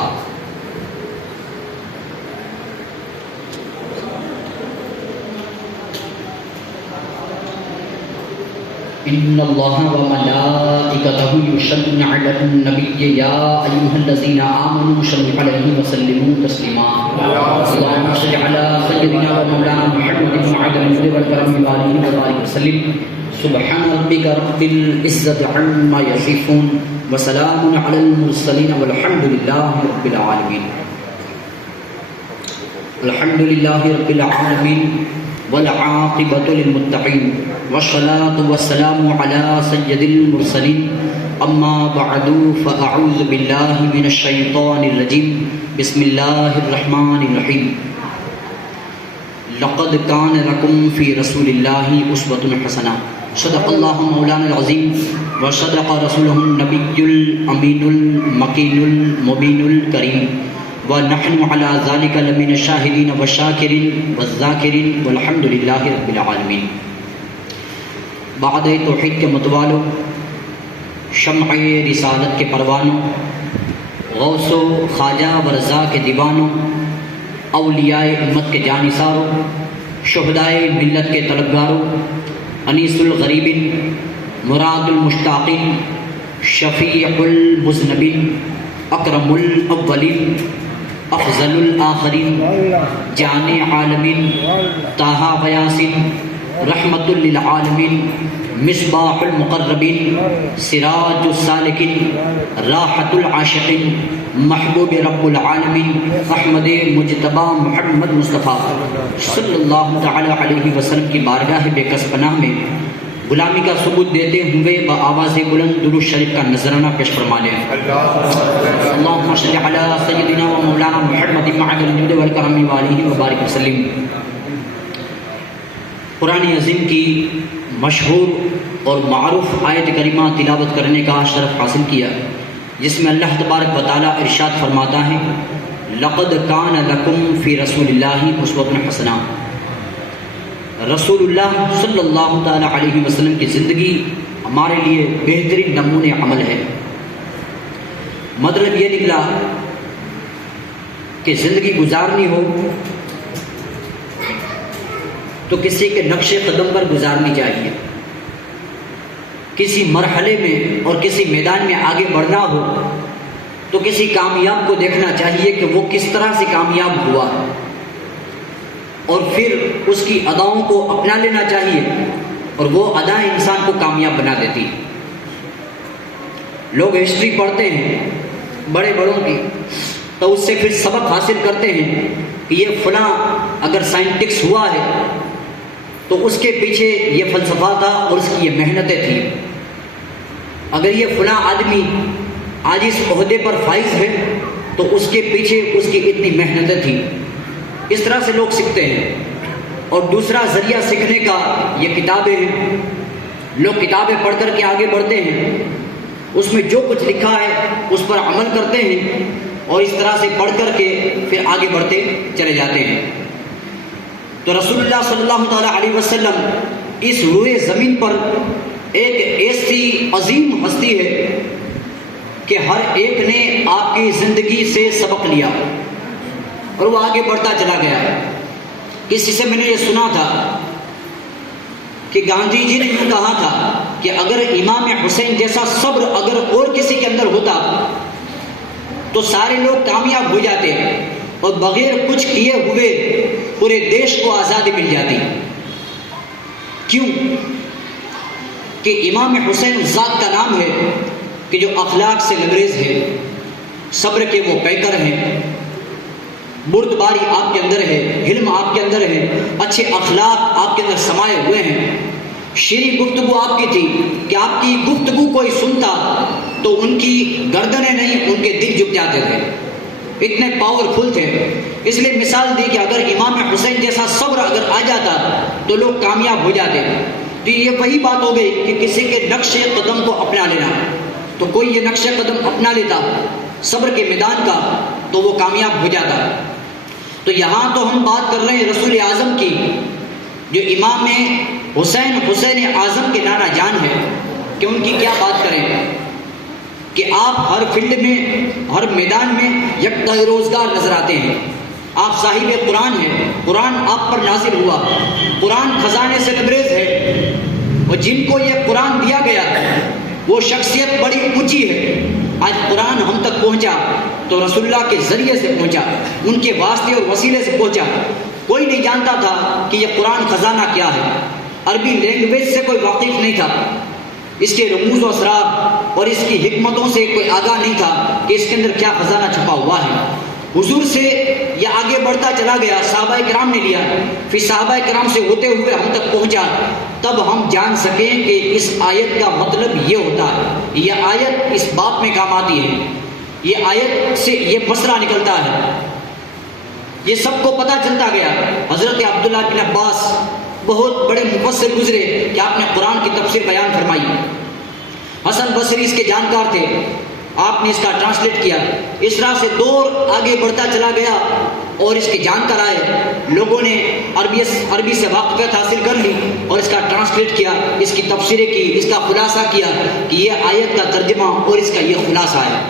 ان اللہ و ملائکتہ یصلون علی النبی یا ایھا الذین آمنوا صلوا علیہ وسلموا تسلیما. اللهم صل علی سیدنا و مولانا محمد وعلى آلہ وصحبہ وبارک وسلم. سبحان ربک رب العزۃ عما یصفون وسلام علی المرسلین والحمد للہ رب العالمین. الحمد للہ رب العالمین والعاقبۃ للمتقین والصلاة والسلام علی سید المرسلین. اما بعد فاعوذ باللہ من الشیطان الرجیم. بسم اللہ الرحمن الرحیم. لقد کان لکم فی رسول اللہ اسوۃ حسنہ. صدق اللہ مولانا العظیم وصدق رسولہ النبی الامین المکین المبین الکریم. ونحن علی ذلک لمن الشاہدین والشاکرین والذاکرین والحمد للہ رب العالمین. بعد توحید کے متوالوں، شمع رسالت کے پروانوں، غوث و خواجہ ورضا کے دیوانوں، اولیاء امت کے جانثاروں، شہدائے ملت کے طلبگاروں، انیس الغریبین، مراد المشتاقین، شفیع المذنبین، اکرم الاولین، افضل الآخرین، جان عالمین، طٰہٰ و یاسین، رحمت للعالمین، مصباح المقربین، سراج السالکین، راحت العاشقین، محبوب رب العالمین، احمد مجتبی محمد مصطفیٰ صلی اللہ تعالی علیہ وسلم کی بارگاہ بے کس پناہ میں غلامی کا ثبوت دیتے ہوئے بآواز بلند درود شریف کا نذرانہ پیش فرما لیں. اللہم صل علی سیدنا و مولانا محمد وعلی الجود والکرم وآلہ وبارک وسلم. قرآن عظیم کی مشہور اور معروف آیت کریمہ تلاوت کرنے کا شرف حاصل کیا، جس میں اللہ تبارک و تعالیٰ ارشاد فرماتا ہے لقد کان لکم فی رسول اللہ اسوۃ حسنہ. رسول اللہ صلی اللہ تعالیٰ علیہ وسلم کی زندگی ہمارے لیے بہترین نمونہ عمل ہے. مطلب یہ نکلا کہ زندگی گزارنی ہو تو کسی کے نقش قدم پر گزارنی چاہیے. کسی مرحلے میں اور کسی میدان میں آگے بڑھنا ہو تو کسی کامیاب کو دیکھنا چاہیے کہ وہ کس طرح سے کامیاب ہوا، اور پھر اس کی اداؤں کو اپنا لینا چاہیے، اور وہ ادائیں انسان کو کامیاب بنا دیتی. لوگ ہسٹری پڑھتے ہیں بڑے بڑوں کی تو اس سے پھر سبق حاصل کرتے ہیں کہ یہ فلاں اگر سائنٹسٹ ہوا ہے تو اس کے پیچھے یہ فلسفہ تھا اور اس کی یہ محنتیں تھیں. اگر یہ فلاں آدمی آج اس عہدے پر فائز ہے تو اس کے پیچھے اس کی اتنی محنتیں تھیں. اس طرح سے لوگ سیکھتے ہیں. اور دوسرا ذریعہ سیکھنے کا یہ کتابیں ہیں. لوگ کتابیں پڑھ کر کے آگے بڑھتے ہیں، اس میں جو کچھ لکھا ہے اس پر عمل کرتے ہیں، اور اس طرح سے پڑھ کر کے پھر آگے بڑھتے چلے جاتے ہیں. تو رسول اللہ صلی اللہ تعالیٰ علیہ وسلم اس روئے زمین پر ایک ایسی عظیم ہستی ہے کہ ہر ایک نے آپ کی زندگی سے سبق لیا اور وہ آگے بڑھتا چلا گیا. کسی سے میں نے یہ سنا تھا کہ گاندھی جی نے یوں کہا تھا کہ اگر امام حسین جیسا صبر اگر اور کسی کے اندر ہوتا تو سارے لوگ کامیاب ہو جاتے اور بغیر کچھ کیے ہوئے پورے دیش کو آزادی مل جاتی. کیوں؟ کہ امام حسین ذات کا نام ہے کہ جو اخلاق سے لبریز ہے، صبر کے وہ پیکر ہیں، بردباری آپ کے اندر ہے، علم آپ کے اندر ہے، اچھے اخلاق آپ کے اندر سمائے ہوئے ہیں. شیریں گفتگو آپ کی تھی کہ آپ کی گفتگو کوئی سنتا تو ان کی گردنیں نہیں ان کے دل جھک جاتے تھے، اتنے پاورفل تھے. اس لیے مثال دی کہ اگر امام حسین جیسا صبر اگر آ جاتا تو لوگ کامیاب ہو جاتے. تو یہ وہی بات ہو گئی کہ کسی کے نقش قدم کو اپنا لینا. تو کوئی یہ نقش قدم اپنا لیتا صبر کے میدان کا تو وہ کامیاب ہو جاتا. تو یہاں تو ہم بات کر رہے ہیں رسول اعظم کی، جو امام حسین اعظم کے نانا جان ہے، کہ ان کی کیا بات کریں کہ آپ ہر فیلڈ میں، ہر میدان میں یکتا روزگار نظر آتے ہیں. آپ صاحب قرآن ہیں، قرآن آپ پر نازل ہوا، قرآن خزانے سے لبریز ہے، اور جن کو یہ قرآن دیا گیا وہ شخصیت بڑی اونچی ہے. آج قرآن ہم تک پہنچا تو رسول اللہ کے ذریعے سے پہنچا، ان کے واسطے اور وسیلے سے پہنچا. کوئی نہیں جانتا تھا کہ یہ قرآن خزانہ کیا ہے، عربی لینگویج سے کوئی واقف نہیں تھا، اس کے رموز و اسرار اور اس کی حکمتوں سے کوئی آگاہ نہیں تھا کہ اس کے اندر کیا خزانہ چھپا ہوا ہے. حضور سے یہ آگے بڑھتا چلا گیا، صحابہ کرام نے لیا، پھر صحابہ کرام سے ہوتے ہوئے ہم تک پہنچا. تب ہم جان سکیں کہ اس آیت کا مطلب یہ ہوتا ہے. یہ آیت اس باب میں کام آتی ہے، یہ آیت سے یہ مسئلہ نکلتا ہے. یہ سب کو پتہ چلتا گیا. حضرت عبداللہ بن عباس بہت بڑے مفسر گزرے کہ آپ نے قرآن کی تفسیر بیان فرمائی. حسن بصری اس کے جانکار تھے، آپ نے اس کا ٹرانسلیٹ کیا. اس طرح سے دور آگے بڑھتا چلا گیا اور اس کے جانکار آئے، لوگوں نے عربی سے واقفیت حاصل کر لی اور اس کا ٹرانسلیٹ کیا، اس کی تفسیریں کی، اس کا خلاصہ کیا کہ یہ آیت کا ترجمہ اور اس کا یہ خلاصہ ہے.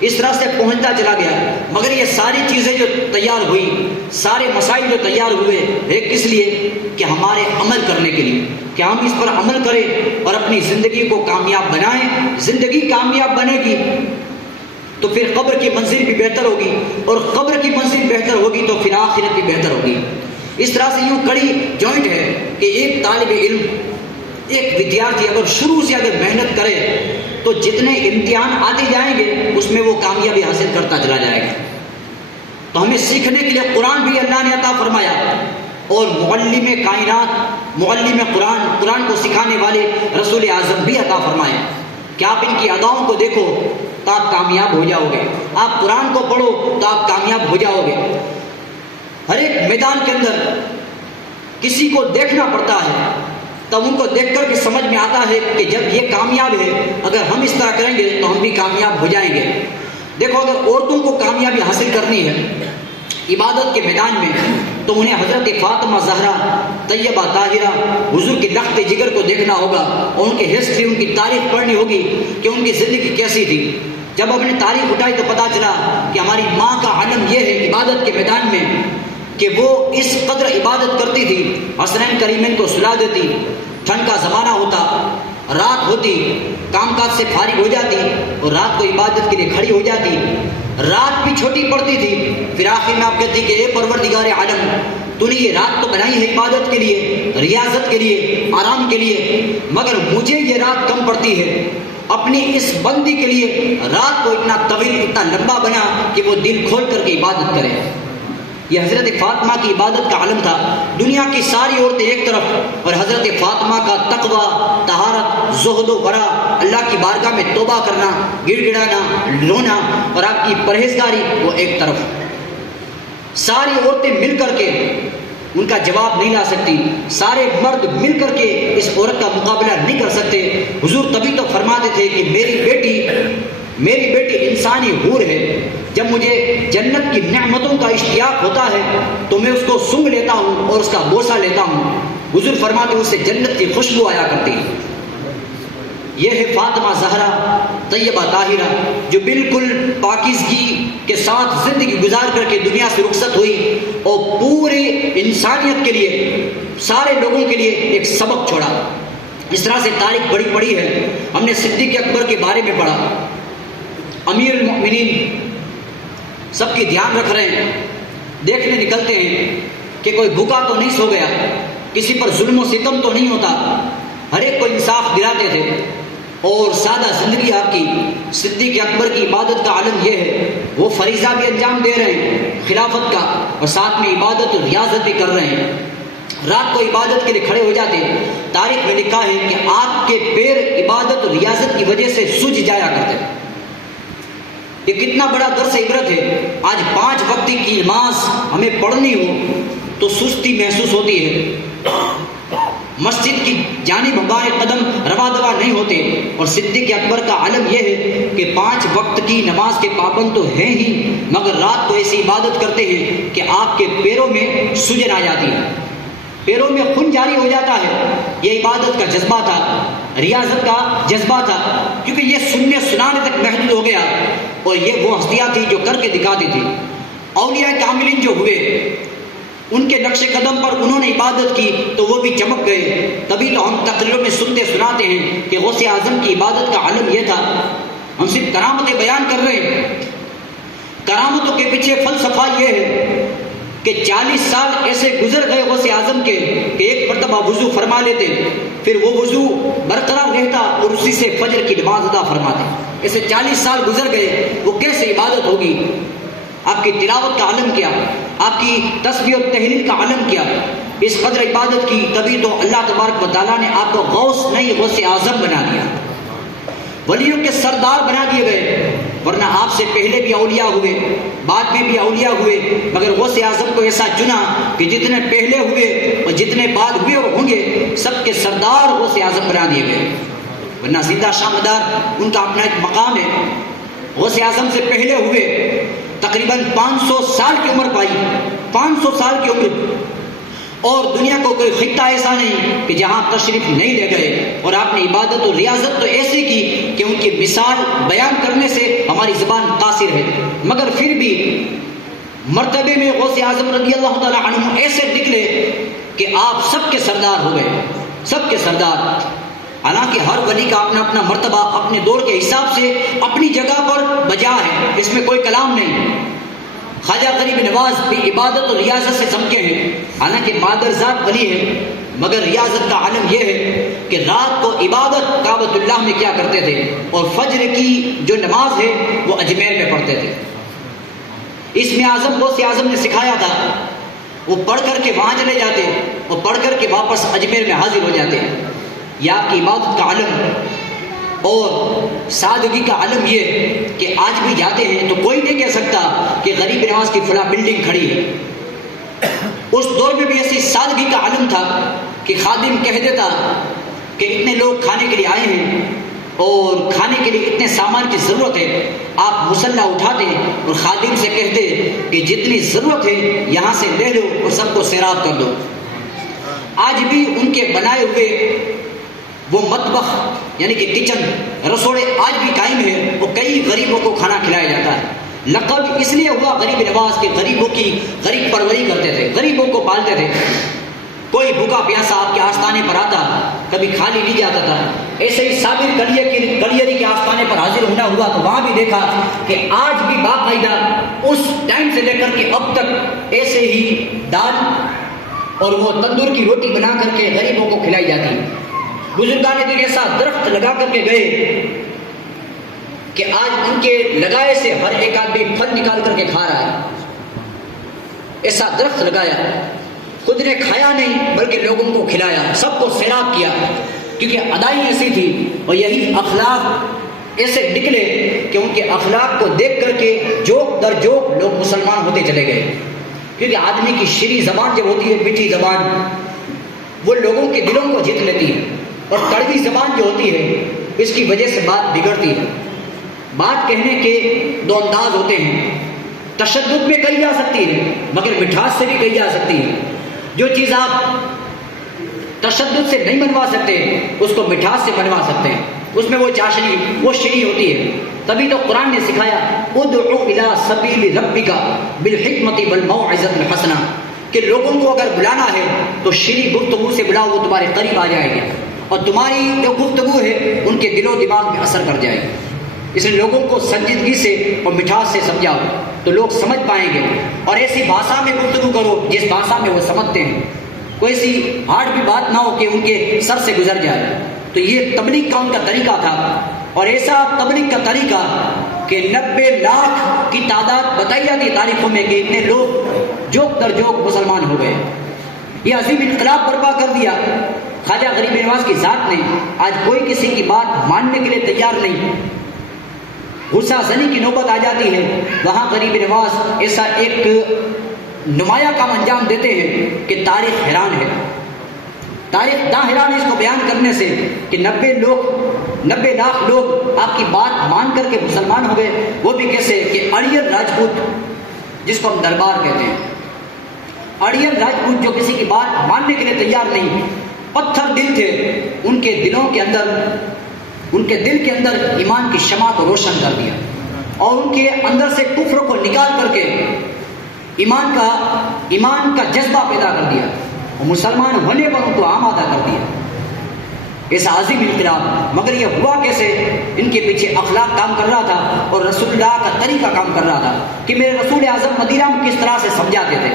اس طرح سے پہنچتا چلا گیا. مگر یہ ساری چیزیں جو تیار ہوئی، سارے مسائل جو تیار ہوئے، ہے کس لیے؟ کہ ہمارے عمل کرنے کے لیے، کہ ہم اس پر عمل کریں اور اپنی زندگی کو کامیاب بنائیں. زندگی کامیاب بنے گی تو پھر قبر کی منزل بھی بہتر ہوگی، اور قبر کی منزل بہتر ہوگی تو پھر آخرت بھی بہتر ہوگی. اس طرح سے یوں کڑی جوائنٹ ہے کہ ایک طالب علم، ایک ودیارتھی اگر شروع سے اگر محنت کرے تو جتنے امتحان آتے جائیں گے اس میں وہ کامیابی حاصل کرتا چلا جائے گا. تو ہمیں سیکھنے کے لیے قرآن بھی اللہ نے عطا فرمایا، اور معلم کائنات، معلم قرآن، قرآن کو سکھانے والے رسول اعظم بھی عطا فرمائے کہ آپ ان کی اداؤں کو دیکھو تو آپ کامیاب ہو جاؤ گے. آپ قرآن کو پڑھو تو آپ کامیاب ہو جاؤ گے. ہر ایک میدان کے اندر کسی کو دیکھنا پڑتا ہے، تب ان کو دیکھ کر کے سمجھ میں آتا ہے کہ جب یہ کامیاب ہے، اگر ہم اس طرح کریں گے تو ہم بھی کامیاب ہو جائیں گے. دیکھو اگر عورتوں کو کامیابی حاصل کرنی ہے عبادت کے میدان میں تو انہیں حضرت فاطمہ زہرا طیبہ طاہرہ حضور کی لخت جگر کو دیکھنا ہوگا، اور ان کی ہسٹری، ان کی تاریخ پڑھنی ہوگی کہ ان کی زندگی کیسی تھی. جب ہم نے تاریخ اٹھائی تو پتا چلا کہ ہماری ماں کا علم یہ ہے عبادت کے میدان میں کہ وہ اس قدر عبادت کرتی تھی، حسنین کریمین کو سلا دیتی، ٹھنڈ کا زمانہ ہوتا، رات ہوتی، کام کاج سے فارغ ہو جاتی اور رات کو عبادت کے لیے کھڑی ہو جاتی. رات بھی چھوٹی پڑتی تھی، پھر آخر میں آپ کہتی کہ اے پروردگار عالم، تو نے یہ رات تو بنائی ہے عبادت کے لیے، ریاضت کے لیے، آرام کے لیے، مگر مجھے یہ رات کم پڑتی ہے. اپنی اس بندی کے لیے رات کو اتنا طویل، اتنا لمبا بنا کہ وہ دل کھول کر کے عبادت کرے. یہ حضرت فاطمہ کی عبادت کا علم تھا. دنیا کی ساری عورتیں ایک طرف اور حضرت فاطمہ کا تقوی، طہارت، زہد و ورع، اللہ کی بارگاہ میں توبہ کرنا، گڑ گڑانا، رونا اور آپ کی پرہیزگاری وہ ایک طرف. ساری عورتیں مل کر کے ان کا جواب نہیں لا سکتی، سارے مرد مل کر کے اس عورت کا مقابلہ نہیں کر سکتے. حضور تبھی تو فرماتے تھے کہ میری بیٹی انسانی حور ہے. جب مجھے جنت کی نعمتوں کا اشتیاق ہوتا ہے تو میں اس کو سونگھ لیتا ہوں اور اس کا بوسہ لیتا ہوں. حضور فرماتے ہیں اس سے جنت کی خوشبو آیا کرتی. یہ ہے فاطمہ زہرا طیبہ طاہرہ جو بالکل پاکیزگی کے ساتھ زندگی گزار کر کے دنیا سے رخصت ہوئی اور پورے انسانیت کے لیے، سارے لوگوں کے لیے ایک سبق چھوڑا. اس طرح سے تاریخ بڑی پڑی ہے. ہم نے صدیق اکبر کے بارے میں پڑھا، امیر المؤمنین، سب کی دھیان رکھ رہے ہیں، دیکھنے نکلتے ہیں کہ کوئی بھوکا تو نہیں سو گیا، کسی پر ظلم و ستم تو نہیں ہوتا، ہر ایک کو انصاف دلاتے تھے. اور سادہ زندگی آپ کی صدیق اکبر کی عبادت کا عالم یہ ہے، وہ فریضہ بھی انجام دے رہے ہیں خلافت کا، اور ساتھ میں عبادت اور ریاضت بھی کر رہے ہیں۔ رات کو عبادت کے لیے کھڑے ہو جاتے، تاریخ میں لکھا ہے کہ آپ کے پیر عبادت اور ریاضت کی وجہ سے سوج جایا کرتے۔ یہ کتنا بڑا درس عبرت ہے۔ آج 5 وقت کی نماز ہمیں پڑھنی ہو تو سستی محسوس ہوتی ہے، مسجد کی جانب ہمارے قدم روا دوا نہیں ہوتے، اور صدیق اکبر کا علم یہ ہے کہ 5 وقت کی نماز کے پابند تو ہیں ہی، مگر رات کو ایسی عبادت کرتے ہیں کہ آپ کے پیروں میں سوجن آ جاتی ہے، پیروں میں خون جاری ہو جاتا ہے۔ یہ عبادت کا جذبہ تھا، ریاضت کا جذبہ تھا، کیونکہ یہ سننے سنانے تک محدود ہو گیا، اور یہ وہ ہستیاں تھی جو کر کے دکھاتی تھی۔ اولیاء کاملین جو ہوئے، ان کے نقش قدم پر انہوں نے عبادت کی تو وہ بھی چمک گئے۔ تبھی تو ہم تقریروں میں سنتے سناتے ہیں کہ غوث اعظم کی عبادت کا علم یہ تھا۔ ہم صرف کرامتیں بیان کر رہے ہیں، کرامتوں کے پیچھے فلسفہ یہ ہے کہ 40 سال ایسے گزر گئے غوث اعظم کے کہ ایک مرتبہ وضو فرما لیتے، پھر وہ وضو برقرار رہتا اور اسی سے فجر کی نماز ادا فرماتے۔ ایسے 40 سال گزر گئے، وہ کیسے عبادت ہوگی؟ آپ کی تلاوت کا علم کیا، آپ کی تسبیح و تحلیل کا علم کیا، اس قدر عبادت کی، تبھی تو اللہ تبارک و تعالیٰ نے آپ کو غوث نہیں غوث اعظم بنا دیا، ولیوں کے سردار بنا دیے گئے۔ ورنہ آپ سے پہلے بھی اولیاء ہوئے، بعد میں بھی اولیاء ہوئے، مگر غوث اعظم کو ایسا چنا کہ جتنے پہلے ہوئے اور جتنے بعد ہوئے اور ہوں گے، سب کے سردار غوث اعظم بنا دیے گئے۔ ورنہ زندہ شامدار ان کا اپنا ایک مقام ہے۔ غوث اعظم سے پہلے ہوئے، تقریباً 500 سال کی عمر پائی، 500 سال کی عمر، اور دنیا کو کوئی خطہ ایسا نہیں کہ جہاں تشریف نہیں لے گئے، اور آپ نے عبادت و ریاضت تو ایسی کی کہ ان کی مثال بیان کرنے سے ہماری زبان قاصر ہے، مگر پھر بھی مرتبے میں غوث اعظم رضی اللہ تعالیٰ عنہ ایسے نکلے کہ آپ سب کے سردار ہو گئے، سب کے سردار۔ حالانکہ ہر ولی کا اپنا اپنا مرتبہ اپنے دور کے حساب سے اپنی جگہ پر بجا ہے، اس میں کوئی کلام نہیں۔ خواجہ غریب نواز بھی عبادت اور ریاضت سے چمکے ہیں، حالانکہ مادرزاد ولی ہیں، مگر ریاضت کا علم یہ ہے کہ رات کو عبادت کعبۃ اللہ میں کیا کرتے تھے، اور فجر کی جو نماز ہے وہ اجمیر میں پڑھتے تھے۔ اس میں اعظم غوث اعظم نے سکھایا تھا، وہ پڑھ کر کے وہاں چلے جاتے اور پڑھ کر کے واپس اجمیر میں حاضر ہو جاتے۔ یہ آپ کی عبادت کا علم اور سادگی کا علم یہ کہ آج بھی جاتے ہیں تو کوئی نہیں کہہ سکتا کہ غریب نواز کی فلاں بلڈنگ کھڑی ہے۔ اس دور میں بھی ایسی سادگی کا علم تھا کہ خادم کہہ دیتا کہ اتنے لوگ کھانے کے لیے آئے ہیں اور کھانے کے لیے اتنے سامان کی ضرورت ہے، آپ مصلی اٹھاتے اور خادم سے کہتے کہ جتنی ضرورت ہے یہاں سے لے لو اور سب کو سیراب کر دو۔ آج بھی ان کے بنائے ہوئے وہ مطبخ یعنی کہ کچن رسوڑے آج بھی قائم ہے، وہ کئی غریبوں کو کھانا کھلایا جاتا ہے۔ لقب اس لیے ہوا غریب نواز کے غریبوں کی غریب پروری کرتے تھے، غریبوں کو پالتے تھے۔ کوئی بھوکا پیاسا آپ کے آستانے پر آتا، کبھی خالی نہیں جاتا تھا۔ ایسے ہی صابر کلیری کے آستانے پر حاضر ہونا ہوا تو وہاں بھی دیکھا کہ آج بھی باقاعدہ اس ٹائم سے لے کر کے اب تک ایسے ہی دال اور وہ تندور کی روٹی بنا کر کے غریبوں کو کھلائی جاتی ہے۔ بزرگان دین ایسا درخت لگا کر کے گئے کہ آج ان کے لگائے سے ہر ایک آدمی پھل نکال کر کے کھا رہا ہے۔ ایسا درخت لگایا، خود نے کھایا نہیں بلکہ لوگوں کو کھلایا، سب کو سیراب کیا، کیونکہ ادائی ایسی تھی۔ اور یہی اخلاق ایسے نکلے کہ ان کے اخلاق کو دیکھ کر کے جوک در جوک لوگ مسلمان ہوتے چلے گئے۔ کیونکہ آدمی کی شیریں زبان جب ہوتی ہے، میٹھی زبان، وہ لوگوں کے دلوں کو جیت لیتی ہے، اور کڑوی زبان جو ہوتی ہے اس کی وجہ سے بات بگڑتی ہے۔ بات کہنے کے دو انداز ہوتے ہیں، تشدد میں کہی جا سکتی ہے مگر مٹھاس سے بھی کہی جا سکتی ہے۔ جو چیز آپ تشدد سے نہیں منوا سکتے اس کو مٹھاس سے منوا سکتے ہیں، اس میں وہ چاشنی وہ شیریں ہوتی ہے۔ تبھی تو قرآن نے سکھایا ادعو الی سبیل ربک بالحکمت والموعظۃ الحسنہ، کہ لوگوں کو اگر بلانا ہے تو شیریں گفتگو سے بلاؤ، وہ تمہارے قریب آ جائے گی، اور تمہاری جو گفتگو ہے ان کے دل و دماغ میں اثر کر جائے گی۔ اس لیے لوگوں کو سنجیدگی سے اور مٹھاس سے سمجھاؤ تو لوگ سمجھ پائیں گے، اور ایسی بھاشا میں گفتگو کرو جس بھاشا میں وہ سمجھتے ہیں۔ کوئی ایسی ہارڈ بھی بات نہ ہو کہ ان کے سر سے گزر جائے۔ تو یہ تبلیغ کا ان کا طریقہ تھا، اور ایسا تبلیغ کا طریقہ کہ 90 لاکھ کی تعداد بتائی جاتی ہے تاریخوں میں کہ اتنے لوگ جوک در جوک مسلمان ہو گئے۔ یہ عظیم انقلاب برپا کر دیا خواجہ غریب نواز کی ذات نے۔ آج کوئی کسی کی بات ماننے کے لیے تیار نہیں، غصہ زنی کی نوبت آ جاتی ہے، وہاں غریب نواز ایسا ایک نمایاں کام انجام دیتے ہیں کہ تاریخ حیران ہے، تاریخ دا حیران ہے اس کو بیان کرنے سے کہ 90 لاکھ لوگ آپ کی بات مان کر کے مسلمان ہو گئے، وہ بھی کیسے کہ اڑیل راجپوت جس کو ہم دربار کہتے ہیں، اڑیل راجپوت جو کسی کی بات ماننے کے لیے تیار نہیں، پتھر دل تھے، ان کے دلوں کے اندر، ان کے دل کے اندر ایمان کی شمع کو روشن کر دیا، اور ان کے اندر سے کفر کو نکال کر کے ایمان کا جذبہ پیدا کر دیا، اور مسلمان ہونے پر ان کو آمادہ کر دیا۔ ایسا عظیم انقلاب، مگر یہ ہوا کیسے؟ ان کے پیچھے اخلاق کام کر رہا تھا اور رسول اللہ کا طریقہ کام کر رہا تھا کہ میرے رسول اعظم مدینہ میں کس طرح سے سمجھاتے تھے،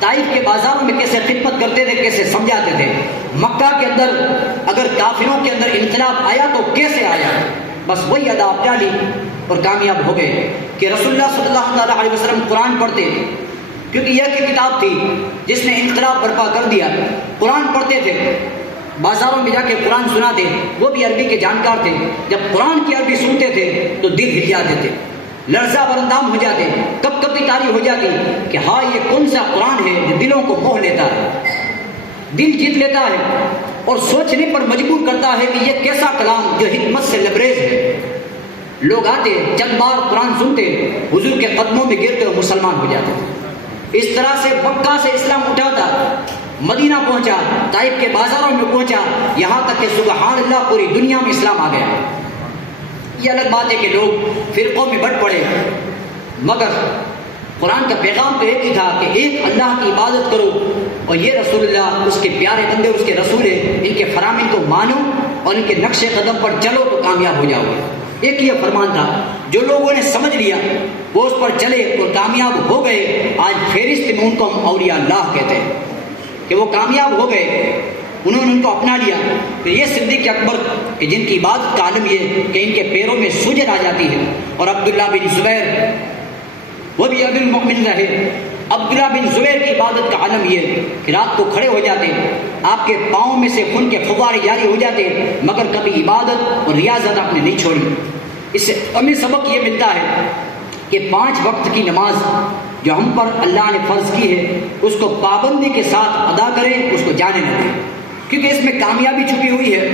طائف کے بازاروں میں کیسے خدمت کرتے تھے، کیسے سمجھاتے تھے، مکہ کے اندر اگر کافروں کے اندر انقلاب آیا تو کیسے آیا، بس وہی ادا اپنا لی اور کامیاب ہو گئے کہ رسول اللہ صلی اللہ علیہ وسلم قرآن پڑھتے، کیونکہ یہ کی کتاب تھی جس نے انقلاب برپا کر دیا، قرآن پڑھتے تھے، بازاروں میں جا کے قرآن سناتے، وہ بھی عربی کے جانکار تھے، جب قرآن کی عربی سنتے تھے تو دل ہل جاتے تھے، لرزہ برندام ہو جاتے، کب کب تاری ہو جاتی کہ ہاں یہ کون سا قرآن ہے جو دلوں کو موہ لیتا ہے، دل جیت لیتا ہے اور سوچنے پر مجبور کرتا ہے کہ یہ کیسا کلام جو حکمت سے لبریز ہے۔ لوگ آتے، چند بار قرآن سنتے، حضور کے قدموں میں گرتے اور مسلمان ہو جاتے تھے۔ اس طرح سے مکہ سے اسلام اٹھا تھا، مدینہ پہنچا، طائف کے بازاروں میں پہنچا، یہاں تک کہ سبحان اللہ پوری دنیا میں اسلام آ گیا۔ یہ الگ بات ہے کہ لوگ فرقوں میں بٹ پڑے، مگر قرآن کا پیغام تو ایک ہی تھا کہ ایک اللہ کی عبادت کرو، اور یہ رسول اللہ اس کے پیارے بندے، اس کے رسول ہیں، ان کے فرامین کو مانو اور ان کے نقش قدم پر چلو تو کامیاب ہو جاؤ۔ ایک یہ فرمان تھا، جو لوگوں نے سمجھ لیا وہ اس پر چلے اور کامیاب ہو گئے۔ آج فہرست میں ان کو ہم اولیاء اللہ کہتے ہیں کہ وہ کامیاب ہو گئے، انہوں نے ان کو اپنا لیا۔ پھر یہ صدیق اکبر کہ جن کی عبادت کا عالم یہ کہ ان کے پیروں میں سوجن آ جاتی ہے، اور عبداللہ بن زبیر وہ بھی امیر المؤمنین رہے۔ عبداللہ بن زبیر کی عبادت کا عالم یہ کہ رات کو کھڑے ہو جاتے، آپ کے پاؤں میں سے خون کے فوارے جاری ہو جاتے، مگر کبھی عبادت اور ریاضت آپ نے نہیں چھوڑی۔ اس سے ہمیں سبق یہ ملتا ہے کہ 5 وقت کی نماز جو ہم پر اللہ نے فرض کی ہے اس کو پابندی کے ساتھ ادا کریں، اس کو جانے نہ دیں، کیونکہ اس میں کامیابی چھپی ہوئی ہے۔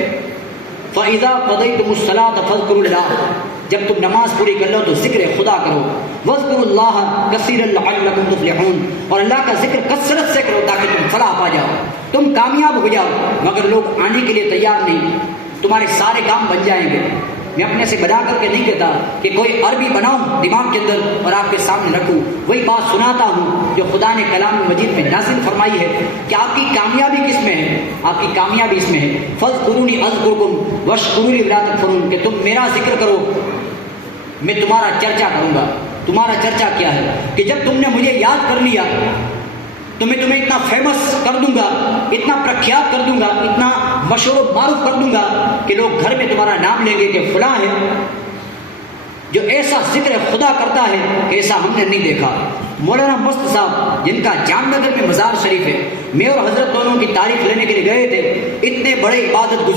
فَإِذَا قَضَيْتُمُ الصَّلَاةَ فَاذْكُرُوا اللَّهَ، جب تم نماز پوری کر لو تو ذکر خدا کرو، وَاذْكُرُوا اللَّهَ كَثِيرًا لَعَلَّكُمْ تُفْلِحُونَ، اور اللہ کا ذکر کثرت سے کرو تاکہ تم فلاح پا جاؤ، تم کامیاب ہو جاؤ۔ مگر لوگ آنے کے لیے تیار نہیں، تمہارے سارے کام بن جائیں گے۔ میں اپنے سے بنا کر کے نہیں کہتا کہ کوئی عربی بناؤں دماغ کے اندر اور آپ کے سامنے رکھوں، وہی بات سناتا ہوں جو خدا نے کلام مجید میں نازل فرمائی ہے کہ آپ کی کامیابی کس میں ہے؟ آپ کی کامیابی اس میں ہے فَاذْكُرُونِي أَذْكُرْكُمْ وَاشْكُرُوا لِي وَلَا تَكْفُرُونَ، کہ تم میرا ذکر کرو، میں تمہارا چرچا کروں گا۔ تمہارا چرچا کیا ہے؟ کہ جب تم نے مجھے یاد کر لیا تو میں تمہیں اتنا فیمس کر دوں گا، اتنا پرکھیات کر دوں گا، اتنا مشہور و معروف کر دوں گا کہ لوگ گھر میں تمہارا نام لیں گے کہ فلاں ہے جو ایسا ذکر خدا کرتا ہے کہ ایسا ہم نے نہیں دیکھا۔ مولانا مست صاحب جن کا جام نگر میں مزار شریف ہے، میں اور حضرت دونوں کی تعریف لینے کے لیے گئے تھے، اتنے بڑے عبادت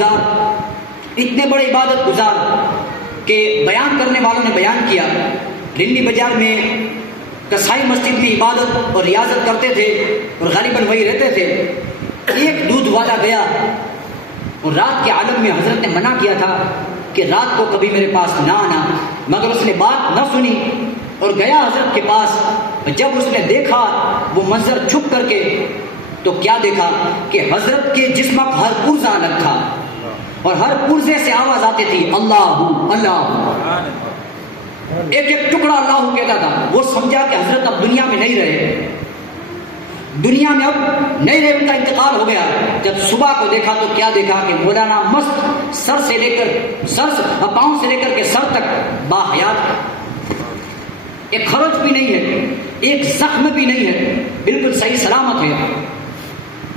گزار کہ بیان کرنے والوں نے بیان کیا، لنڈی بازار میں کسائی مسجد میں عبادت اور ریاضت کرتے تھے اور غالباً وہی رہتے تھے۔ ایک دودھ والا گیا اور رات کے عالم میں حضرت نے منع کیا تھا کہ رات کو کبھی میرے پاس نہ آنا، مگر اس نے بات نہ سنی اور گیا حضرت کے پاس۔ جب اس نے دیکھا وہ منظر چھپ کر کے تو کیا دیکھا کہ حضرت کے جسم کا ہر پرزہ الگ تھا اور ہر پرزے سے آواز آتی تھی اللہ اللہ، ایک ایک ٹکڑا اللہ کہتا تھا۔ وہ سمجھا کہ حضرت اب دنیا میں نہیں رہے، دنیا میں اب نہیں رہے، ان کا انتقال ہو گیا۔ جب صبح کو دیکھا تو کیا دیکھا کہ مولانا مست سر سے لے کر پاؤں سے لے کر کے سر تک باحیات، ایک خرچ بھی نہیں ہے، ایک زخم بھی نہیں ہے، بالکل صحیح سلامت ہے۔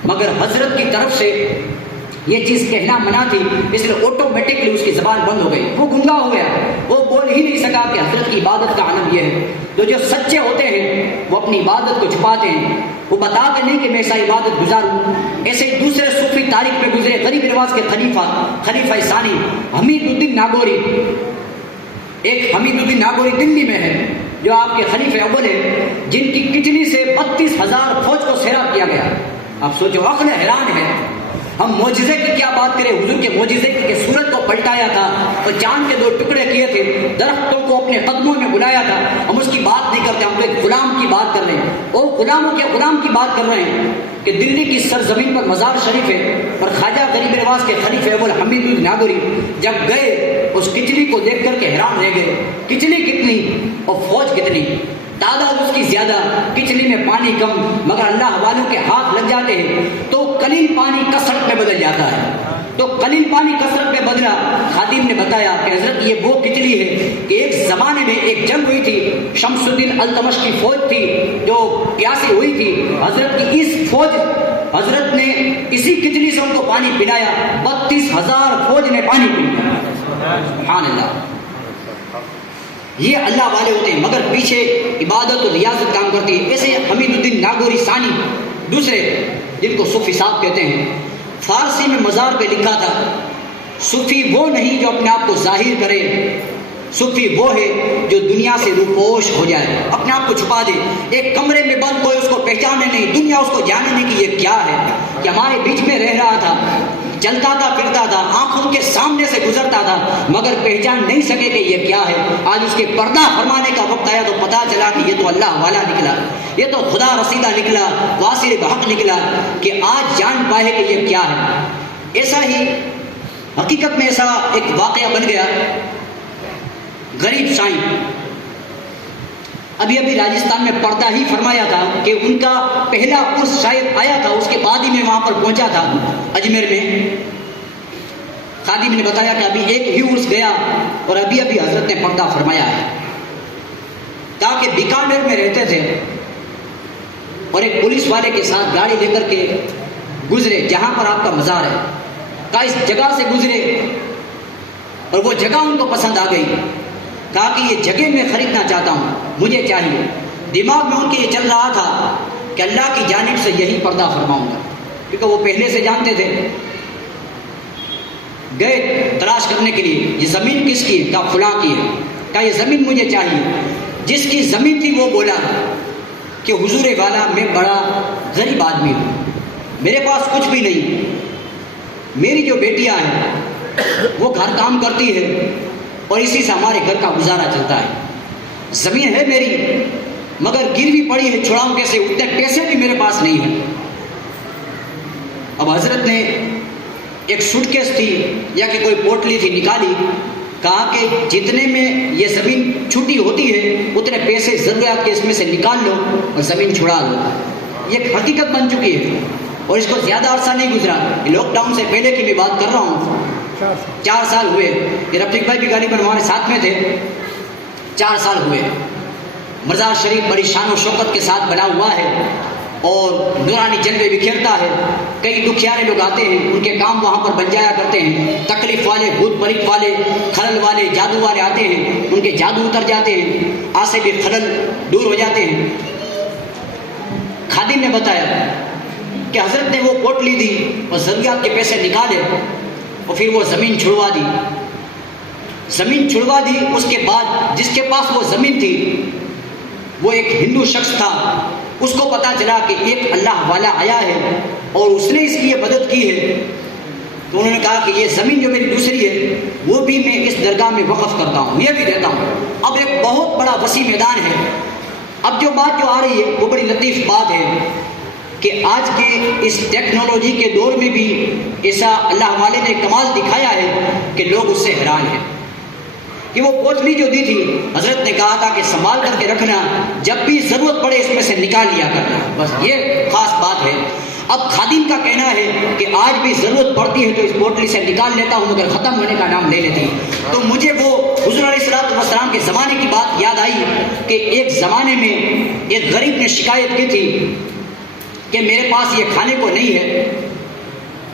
مگر حضرت کی طرف سے یہ چیز کہنا منع تھی، اس لیے آٹومیٹکلی اس کی زبان بند ہو گئی، وہ گنگا ہو گیا، وہ بول ہی نہیں سکا کہ حضرت کی عبادت کا عالم یہ ہے۔ تو جو سچے ہوتے ہیں وہ اپنی عبادت کو چھپاتے ہیں، وہ بتاتے نہیں کہ میں ایسا عبادت گزار ہوں۔ ایسے ہی دوسرے صوفی تاریخ میں گزرے غریب نواز کے خلیفہ ثانی حمید الدین ناگوری، ایک حمید الدین ناگوری دلی میں ہے جو آپ کے خلیفہ اول ہے، جن کی کچلی سے 32,000 فوج کو سیراب کیا گیا۔ آپ سوچو، عقل حیران ہے۔ ہم معجزے کی کیا بات کریں، حضور کے معجزے کی کہ سورج کو پلٹایا تھا اور چاند کے 2 ٹکڑے کیے تھے، درختوں کو اپنے قدموں میں بلایا تھا، ہم اس کی بات نہیں کرتے، ہم تو ایک غلام کی بات کر رہے ہیں، وہ غلاموں کے غلام کی بات کر رہے ہیں کہ دلی کی سرزمین پر مزار شریف ہے، اور خواجہ غریب نواز کے خلیفہ اول حمید الدین ناگوری جب گئے اس کچلی کو دیکھ کر کے حیران رہ گئے، کچلی کتنی اور فوج کتنی، تعداد اس کی زیادہ، کچلی میں پانی کم، مگر اللہ والوں کے ہاتھ لگ جاتے ہیں تو قلیل پانی کثرت میں بدل جاتا ہے، تو قلیل پانی کثرت میں بدلا۔ خادم نے بتایا کہ حضرت یہ وہ کچلی ہے کہ ایک زمانے میں ایک جنگ ہوئی تھی، شمس الدین التمش کی فوج تھی جو پیاسی ہوئی تھی، حضرت کی اس فوج، حضرت نے اسی کچلی سے ان کو پانی پلایا، 32,000 فوج نے پانی پیا۔ سبحان اللہ، یہ اللہ والے ہوتے ہیں، مگر پیچھے عبادت و ریاضت کام کرتی ہے۔ ایسے حمید الدین ناگوری ثانی دوسرے، جن کو صوفی صاحب کہتے ہیں، فارسی میں مزار پہ لکھا تھا، صوفی وہ نہیں جو اپنے آپ کو ظاہر کرے، صوفی وہ ہے جو دنیا سے روپوش ہو جائے، اپنے آپ کو چھپا دے، ایک کمرے میں بند، کوئی اس کو پہچانے نہیں، دنیا اس کو جانے نہیں کہ یہ کیا ہے، کہ ہمارے بیچ میں رہ رہا تھا، چلتا تھا پھرتا تھا، آنکھوں کے سامنے سے گزرتا تھا، مگر پہچان نہیں سکے کہ یہ کیا ہے۔ آج اس کے پردہ فرمانے کا وقت آیا تو پتا چلا کہ یہ تو اللہ والا نکلا، یہ تو خدا رسیدہ نکلا، واصل بحق نکلا، کہ آج جان پائے کہ یہ کیا ہے۔ ایسا ہی حقیقت میں ایسا ایک واقعہ بن گیا، غریب سائیں ابھی راجستھان میں پردہ ہی فرمایا تھا کہ ان کا پہلا عرس شاید آیا تھا، اس کے بعد ہی میں وہاں پر پہنچا تھا اجمیر میں۔ خادم نے بتایا کہ ابھی ایک ہی عرس گیا اور ابھی حضرت نے پردہ فرمایا ہے، کہا کہ بیکانیر میں رہتے تھے اور ایک پولیس والے کے ساتھ گاڑی لے کر کے گزرے جہاں پر آپ کا مزار ہے، کہا اس جگہ سے گزرے اور وہ جگہ ان کو پسند آ گئی، کہا کہ یہ جگہ میں خریدنا چاہتا ہوں، مجھے چاہیے۔ دماغ میں ان کے یہ چل رہا تھا کہ اللہ کی جانب سے یہی پردہ فرماؤں گا، کیونکہ وہ پہلے سے جانتے تھے۔ گئے تلاش کرنے کے لیے، یہ زمین کس کی ہے؟ کہا فلاں کی ہے۔ کہا یہ زمین مجھے چاہیے۔ جس کی زمین تھی وہ بولا کہ حضور والا میں بڑا غریب آدمی ہوں، میرے پاس کچھ بھی نہیں، میری جو بیٹیاں ہیں وہ گھر کام کرتی ہے اور اسی سے ہمارے گھر کا گزارا چلتا ہے، زمین ہے میری مگر گروی پڑی ہے، چھڑاؤں کیسے، اتنے پیسے بھی میرے پاس نہیں ہیں۔ اب حضرت نے ایک سوٹ کیس تھی یا کہ کوئی پوٹلی تھی نکالی، کہا کہ جتنے میں یہ زمین چھٹی ہوتی ہے اتنے پیسے ضروریات کے اس میں سے نکال لو اور زمین چھڑا لو۔ یہ حقیقت بن چکی ہے اور اس کو زیادہ عرصہ نہیں گزرا، لاک ڈاؤن سے پہلے کی بھی بات کر رہا ہوں، 4 سال ہوئے، یہ رفیق بھائی بھی غالباً ہمارے ساتھ میں تھے، 4 سال ہوئے۔ مزار شریف بڑی شان و شوکت کے ساتھ بنا ہوا ہے اور نورانی جلوے بکھیرتا ہے، کئی دکھیارے لوگ آتے ہیں، ان کے کام وہاں پر بن جایا کرتے ہیں، تکلیف والے، بھوت پریت والے، خلل والے، جادو والے آتے ہیں، ان کے جادو اتر جاتے ہیں، آسے بھی خلل دور ہو جاتے ہیں۔ خادم نے بتایا کہ حضرت نے وہ پوٹلی دی اور ضروریات کے پیسے نکالے اور پھر وہ زمین چھڑوا دی۔ زمین چھڑوا دی، اس کے بعد جس کے پاس وہ زمین تھی وہ ایک ہندو شخص تھا، اس کو پتا چلا کہ ایک اللہ والا آیا ہے اور اس نے اس کی یہ مدد کی ہے، تو انہوں نے کہا کہ یہ زمین جو میری دوسری ہے وہ بھی میں اس درگاہ میں وقف کرتا ہوں، یہ بھی دیتا ہوں۔ اب ایک بہت بڑا وسیع میدان ہے۔ اب جو بات جو آ رہی ہے وہ بڑی لطیف بات ہے کہ آج کے اس ٹیکنالوجی کے دور میں بھی ایسا اللہ والے نے کمال دکھایا ہے کہ لوگ اس سے حیران ہیں کہ وہ پوٹلی جو دی تھی حضرت نے کہا تھا کہ سنبھال کر کے رکھنا، جب بھی ضرورت پڑے اس میں سے نکال لیا کرنا، بس یہ خاص بات ہے۔ اب خادم کا کہنا ہے کہ آج بھی ضرورت پڑتی ہے تو اس پوٹلی سے نکال لیتا ہوں مگر ختم ہونے کا نام لے لیتی۔ تو مجھے وہ حضور علیہ الصلوۃ والسلام کے زمانے کی بات یاد آئی کہ ایک زمانے میں ایک غریب نے شکایت کی تھی کہ میرے پاس یہ کھانے کو نہیں ہے،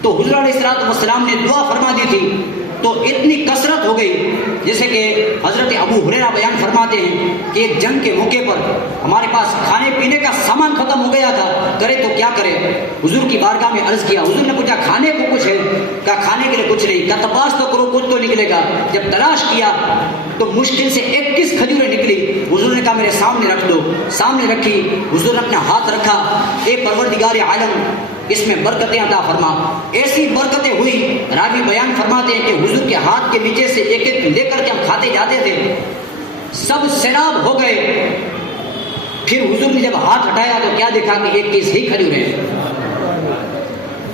تو حضور علیہ السلام نے دعا فرما دی تھی، تو اتنی کثرت ہو گئی، جیسے کہ حضرت ابو ہریرہ بیان فرماتے ہیں کہ ایک جنگ کے موقع پر ہمارے پاس کھانے پینے کا سامان ختم ہو گیا تھا، کرے تو کیا کرے؟ حضور کی بارگاہ میں عرض کیا، حضور نے پوچھا کھانے کو کچھ ہے؟ کہا کھانے کے لیے کچھ نہیں، کہا تلاش تو کرو کچھ تو نکلے گا۔ جب تلاش کیا تو مشکل سے 21 کھجوریں نکلی، حضور نے کہا میرے سامنے رکھ دو، سامنے رکھی، حضور نے اپنا ہاتھ رکھا، اے پروردگار عالم اس میں برکتیں عطا فرما۔ ایسی برکتیں ہوئی، راوی بیان فرماتے ہیں کہ حضور کے ہاتھ کے نیچے سے ایک ایک لے کر کے ہم کھاتے جاتے تھے، سب سیراب ہو گئے۔ پھر حضور نے جب ہاتھ ہٹایا تو کیا دیکھا کہ 21 ہی کھجوریں،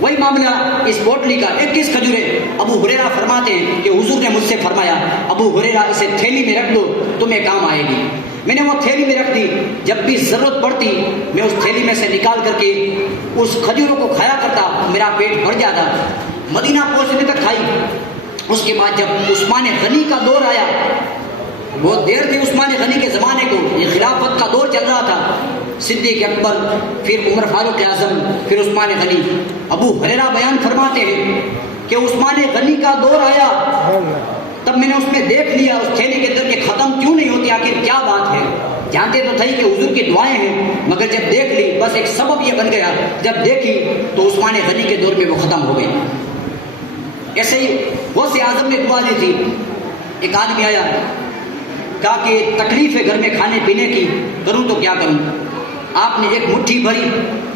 وہی معاملہ اس پوٹلی کا، 21 کھجوریں۔ ابو ہریرہ فرماتے ہیں کہ حضور نے مجھ سے فرمایا ابو ہریرہ اسے تھیلی میں رکھ دو، تمہیں کام آئے گی۔ میں نے وہ تھیلی میں رکھ دی، جب بھی ضرورت پڑتی میں اس تھیلی میں سے نکال کر کے اس کھجوروں کو کھایا کرتا، میرا پیٹ بھر جاتا۔ مدینہ پہنچنے تک کھائی۔ اس کے بعد جب عثمان غنی کا دور آیا، بہت دیر تھی عثمان غنی کے زمانے کو، یہ خلافت کا دور چل رہا تھا، صدیق اکبر، پھر عمر فاروق اعظم، پھر عثمان غنی۔ ابو ہریرہ بیان فرماتے ہیں کہ عثمان غنی کا دور آیا، تب میں نے اس میں دیکھ لیا اس تھیلی کے اندر کہ ختم کیوں نہیں ہوتی، آخر کیا بات ہے؟ جانتے تو تھے کہ حضور کی دعائیں ہیں، مگر جب دیکھ لی بس ایک سبب یہ بن گیا، جب دیکھی تو عثمان غنی کے دور میں وہ ختم ہو گئی۔ ایسے ہی غوث اعظم نے دعا دی تھی، ایک آدمی آیا، کہا کہ تکلیف ہے گھر میں کھانے پینے کی، کروں تو کیا کروں؟ آپ نے ایک مٹھی بھری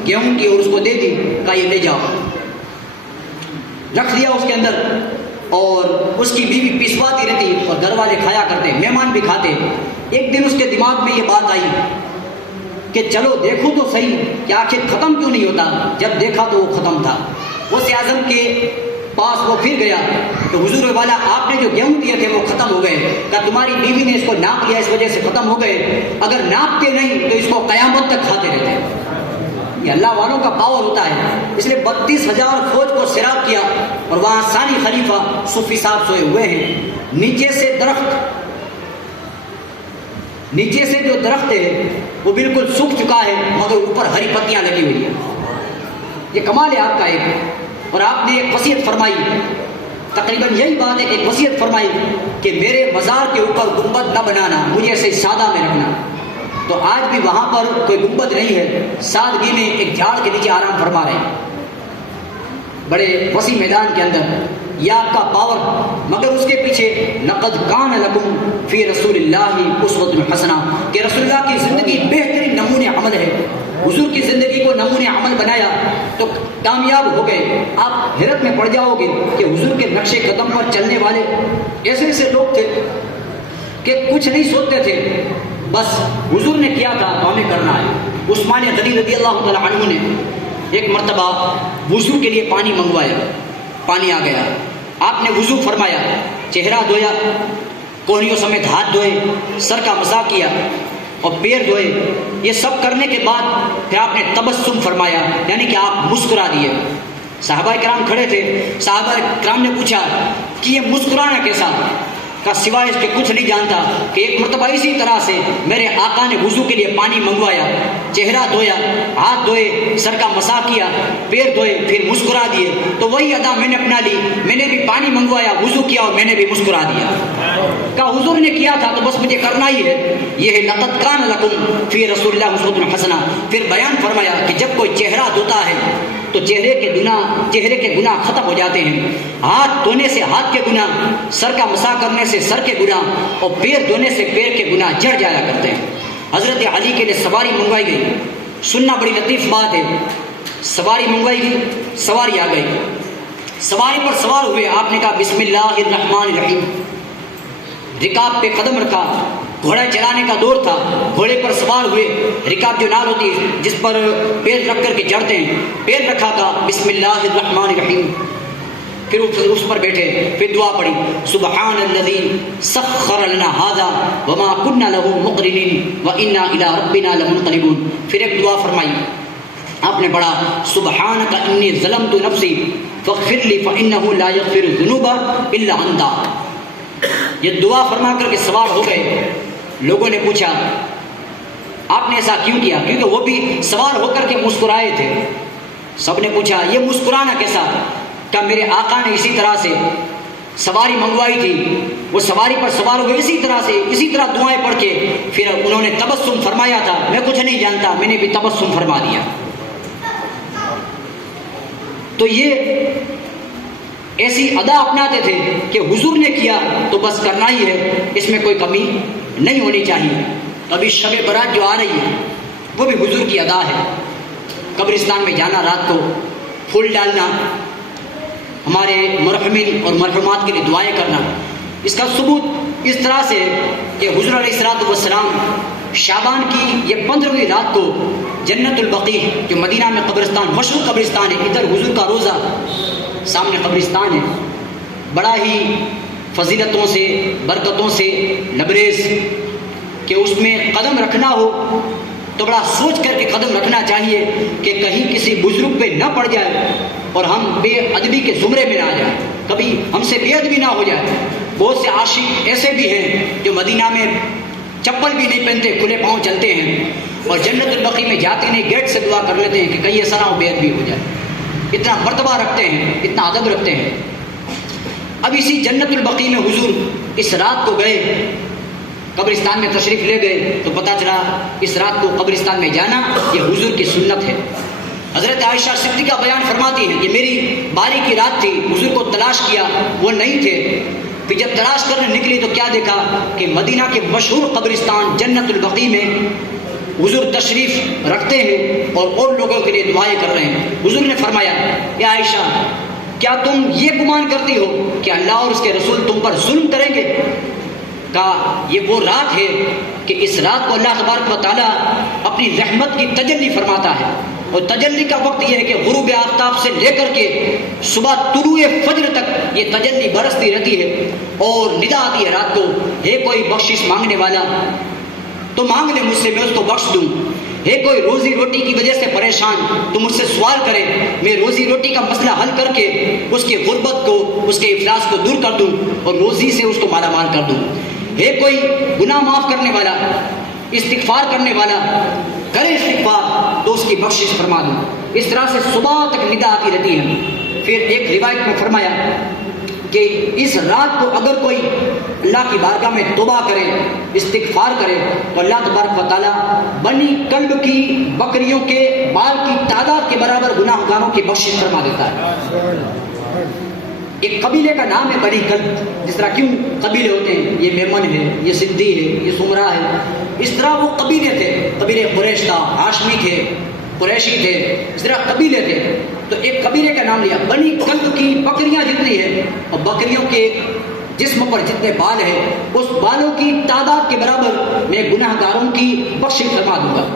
گیہوں کی اور اس کو دے دی، کہا یہ لے جاؤ، رکھ لیا اس کے اندر، اور اس کی بیوی پیسواتی رہتی اور گھر والے کھایا کرتے، مہمان بھی کھاتے۔ ایک دن اس کے دماغ میں یہ بات آئی کہ چلو دیکھوں تو صحیح کہ آخر ختم کیوں نہیں ہوتا، جب دیکھا تو وہ ختم تھا۔ غوث اعظم کے پاس وہ پھر گیا تو حضور والا آپ نے جو گیہوں دیے تھے وہ ختم ہو گئے، کہا تمہاری بیوی نے اس کو ناپ لیا، اس وجہ سے ختم ہو گئے، اگر ناپتے نہیں تو اس کو قیامت تک کھاتے رہتے۔ یہ اللہ والوں کا پاور ہوتا ہے، اس لیے 32,000 فوج کو سیراب کیا، اور وہاں ثانی خلیفہ صوفی صاحب سوئے ہوئے ہیں، نیچے سے جو درخت ہے وہ بالکل سوکھ چکا ہے، مگر اوپر ہری پتیاں لگی ہوئی ہیں۔ یہ کمال ہے آپ کا ایک، اور آپ نے ایک وصیت فرمائی، تقریباً یہی بات ہے کہ ایک وصیت فرمائی کہ میرے مزار کے اوپر گنبد نہ بنانا، مجھے ایسے سادہ میں رکھنا۔ تو آج بھی وہاں پر کوئی گنبد نہیں ہے، سادگی میں ایک جھاڑ کے نیچے آرام فرما رہے ہیں، بڑے وسیع میدان کے اندر۔ یہ آپ کا پاور، مگر اس کے پیچھے لقد کان لکم فی رسول اللہ اسوۃ حسنہ، کہ رسول اللہ کی زندگی بہترین نمونہ عمل ہے۔ حضور کی زندگی کو نمونہ عمل بنایا تو کامیاب ہو گئے۔ آپ حیرت میں پڑ جاؤ گے کہ حضور کے نقش قدم پر چلنے والے ایسے ایسے لوگ تھے کہ کچھ نہیں سوچتے تھے، بس حضور نے کیا تھا تو ہمیں کرنا ہے۔ عثمان غنی رضی اللہ تعالیٰ عنہ نے ایک مرتبہ وضو کے لیے پانی منگوایا، پانی آ گیا، آپ نے وضو فرمایا، چہرہ دھویا، کوہنیوں سمیت ہاتھ دھوئے، سر کا مسح کیا اور پیر دھوئے۔ یہ سب کرنے کے بعد پھر آپ نے تبسم فرمایا، یعنی کہ آپ مسکرا دیے۔ صحابہ کرام کھڑے تھے، صحابہ کرام نے پوچھا کہ یہ مسکرانا کیسا؟ کا سوائے اس کے کچھ نہیں جانتا کہ ایک مرتبہ اسی طرح سے میرے آقا نے وضو کے لیے پانی منگوایا، چہرہ دھویا، ہاتھ دھوئے، سر کا مسح کیا، پیر دھوئے، پھر مسکرا دیے۔ تو وہی ادا میں نے اپنا لی، میں نے بھی پانی منگوایا، وضو کیا اور میں نے بھی مسکرا دیا۔ کہا حضور نے کیا تھا تو بس مجھے کرنا ہی ہے۔ یہ ہے لقد کان لکم فی رسول اللہ اسوۃ حسنہ۔ پھر بیان فرمایا کہ جب کوئی چہرہ دھوتا ہے تو چہرے کے گناہ ختم ہو جاتے ہیں، ہاتھ دھونے سے ہاتھ کے گناہ، سر کا مسح کرنے سے سر کے گناہ، اور پیر دھونے سے پیر کے گناہ جڑ جایا کرتے ہیں۔ حضرت علی کے لیے سواری منگوائی گئی، سننا بڑی لطیف بات ہے، سواری منگوائی گئی، سواری آ گئی، سواری پر سوار ہوئے، آپ نے کہا بسم اللہ الرحمن الرحیم، رکاب پہ قدم رکھا، گھوڑا چلانے کا دور تھا، گھوڑے پر سوار ہوئے، رکاب جو نال ہوتی ہے جس پر پیر رکھ کر کے چڑھتے ہیں، پیر رکھا تھا، بسم اللہ الرحمن الرحیم، پھر اس پر بیٹھے، پھر دعا پڑھی، سبحان الذی سخر لنا ھذا وما كنا له مقرنین وانا الی ربنا لمنقلبون۔ پھر ایک دعا فرمائی، آپ نے پڑھا سبحانک انی ظلمت نفسی فاغفر لی فانہ لا یغفر الذنوب الا انت۔ یہ دعا فرما کر کے سوار ہو گئے۔ لوگوں نے پوچھا آپ نے ایسا کیوں کیا؟ کیونکہ وہ بھی سوار ہو کر کے مسکرائے تھے۔ سب نے پوچھا یہ مسکرانا کیسا؟ کہ میرے آقا نے اسی طرح سے سواری منگوائی تھی، وہ سواری پر سوار ہوئے اسی طرح دعائیں پڑھ کے پھر انہوں نے تبسم فرمایا تھا، میں کچھ نہیں جانتا، میں نے بھی تبسم فرما دیا۔ تو یہ ایسی ادا اپناتے تھے کہ حضور نے کیا تو بس کرنا ہی ہے، اس میں کوئی کمی نہیں ہونی چاہیے۔ ابھی شب برات جو آ رہی ہے وہ بھی حضور کی ادا ہے، قبرستان میں جانا، رات کو پھول ڈالنا، ہمارے مرحومین اور مرحومات کے لیے دعائیں کرنا۔ اس کا ثبوت اس طرح سے کہ حضور علیہ الصلوۃ والسلام شعبان کی یہ 15ویں رات کو جنت البقیع جو مدینہ میں قبرستان، مشہور قبرستان ہے، ادھر حضور کا روزہ، سامنے قبرستان ہے، بڑا ہی فضیلتوں سے برکتوں سے لبریز، کہ اس میں قدم رکھنا ہو تو بڑا سوچ کر کے قدم رکھنا چاہیے کہ کہیں کسی بزرگ پہ نہ پڑ جائے اور ہم بے ادبی کے زمرے میں نہ آ جائیں، کبھی ہم سے بے ادبی نہ ہو جائے۔ بہت سے عاشق ایسے بھی ہیں جو مدینہ میں چپل بھی نہیں پہنتے، کھلے پاؤں چلتے ہیں اور جنت البقیع میں جاتے نہیں، گیٹ سے دعا کر لیتے ہیں کہ کہیں ایسا نہ ہو بے ادبی ہو جائے۔ اتنا مرتبہ رکھتے ہیں، اتنا ادب رکھتے ہیں۔ اب اسی جنت البقیع میں حضور اس رات کو گئے، قبرستان میں تشریف لے گئے تو پتہ چلا اس رات کو قبرستان میں جانا یہ حضور کی سنت ہے۔ حضرت عائشہ صدیقہ بیان فرماتی ہیں کہ میری باری کی رات تھی، حضور کو تلاش کیا، وہ نہیں تھے، پھر جب تلاش کرنے نکلی تو کیا دیکھا کہ مدینہ کے مشہور قبرستان جنت البقیع میں حضور تشریف رکھتے ہیں اور لوگوں کے لیے دعائیں کر رہے ہیں۔ حضور نے فرمایا، یا عائشہ کیا تم یہ گمان کرتی ہو کہ اللہ اور اس کے رسول تم پر ظلم کریں گے؟ کہا یہ وہ رات ہے کہ اس رات کو اللہ تبارک و تعالیٰ اپنی رحمت کی تجلی فرماتا ہے، اور تجلی کا وقت یہ ہے کہ غروب آفتاب سے لے کر کے صبح طلوع فجر تک یہ تجلی برستی رہتی ہے، اور ندا آتی ہے رات کو، ہے کوئی بخشش مانگنے والا تو مانگ لے مجھ سے، میں اس کو بخش دوں۔ ہے کوئی روزی روٹی کی وجہ سے پریشان تو مجھ سے سوال کرے، میں روزی روٹی کا مسئلہ حل کر کے اس کی غربت کو، اس کے افلاس کو دور کر دوں اور روزی سے اس کو مالا مال کر دوں۔ ہے کوئی گناہ معاف کرنے والا، استغفار کرنے والا، کرے استغفار تو اس کی بخشش فرما دوں۔ اس طرح سے صبح تک ندا آتی رہتی ہے۔ پھر ایک روایت میں فرمایا کہ اس رات کو اگر کوئی اللہ کی بارگاہ میں توبہ کرے، استغفار کرے تو اللہ تبارک و تعالیٰ بنی کلب کی بکریوں کے بال کی تعداد کے برابر گناہ گاروں کی بخشش فرما دیتا ہے۔ ایک قبیلے کا نام ہے بنی کلب، جس طرح کیوں قبیلے ہوتے ہیں، یہ میمن ہے، یہ صدی ہے، یہ سمرہ ہے، اس طرح وہ قبیلے تھے، قبیلے قریش تھا، ہاشمی تھے، قریشی تھے، اس طرح قبیلے تھے۔ تو ایک قبیلے کا نام لیا، بنی کلب کی بکریاں جتنی ہیں اور بکریوں کے جسم پر جتنے بال ہیں اس بالوں کی تعداد کے برابر میں گناہ گاروں کی بخشش فرما دوں گا۔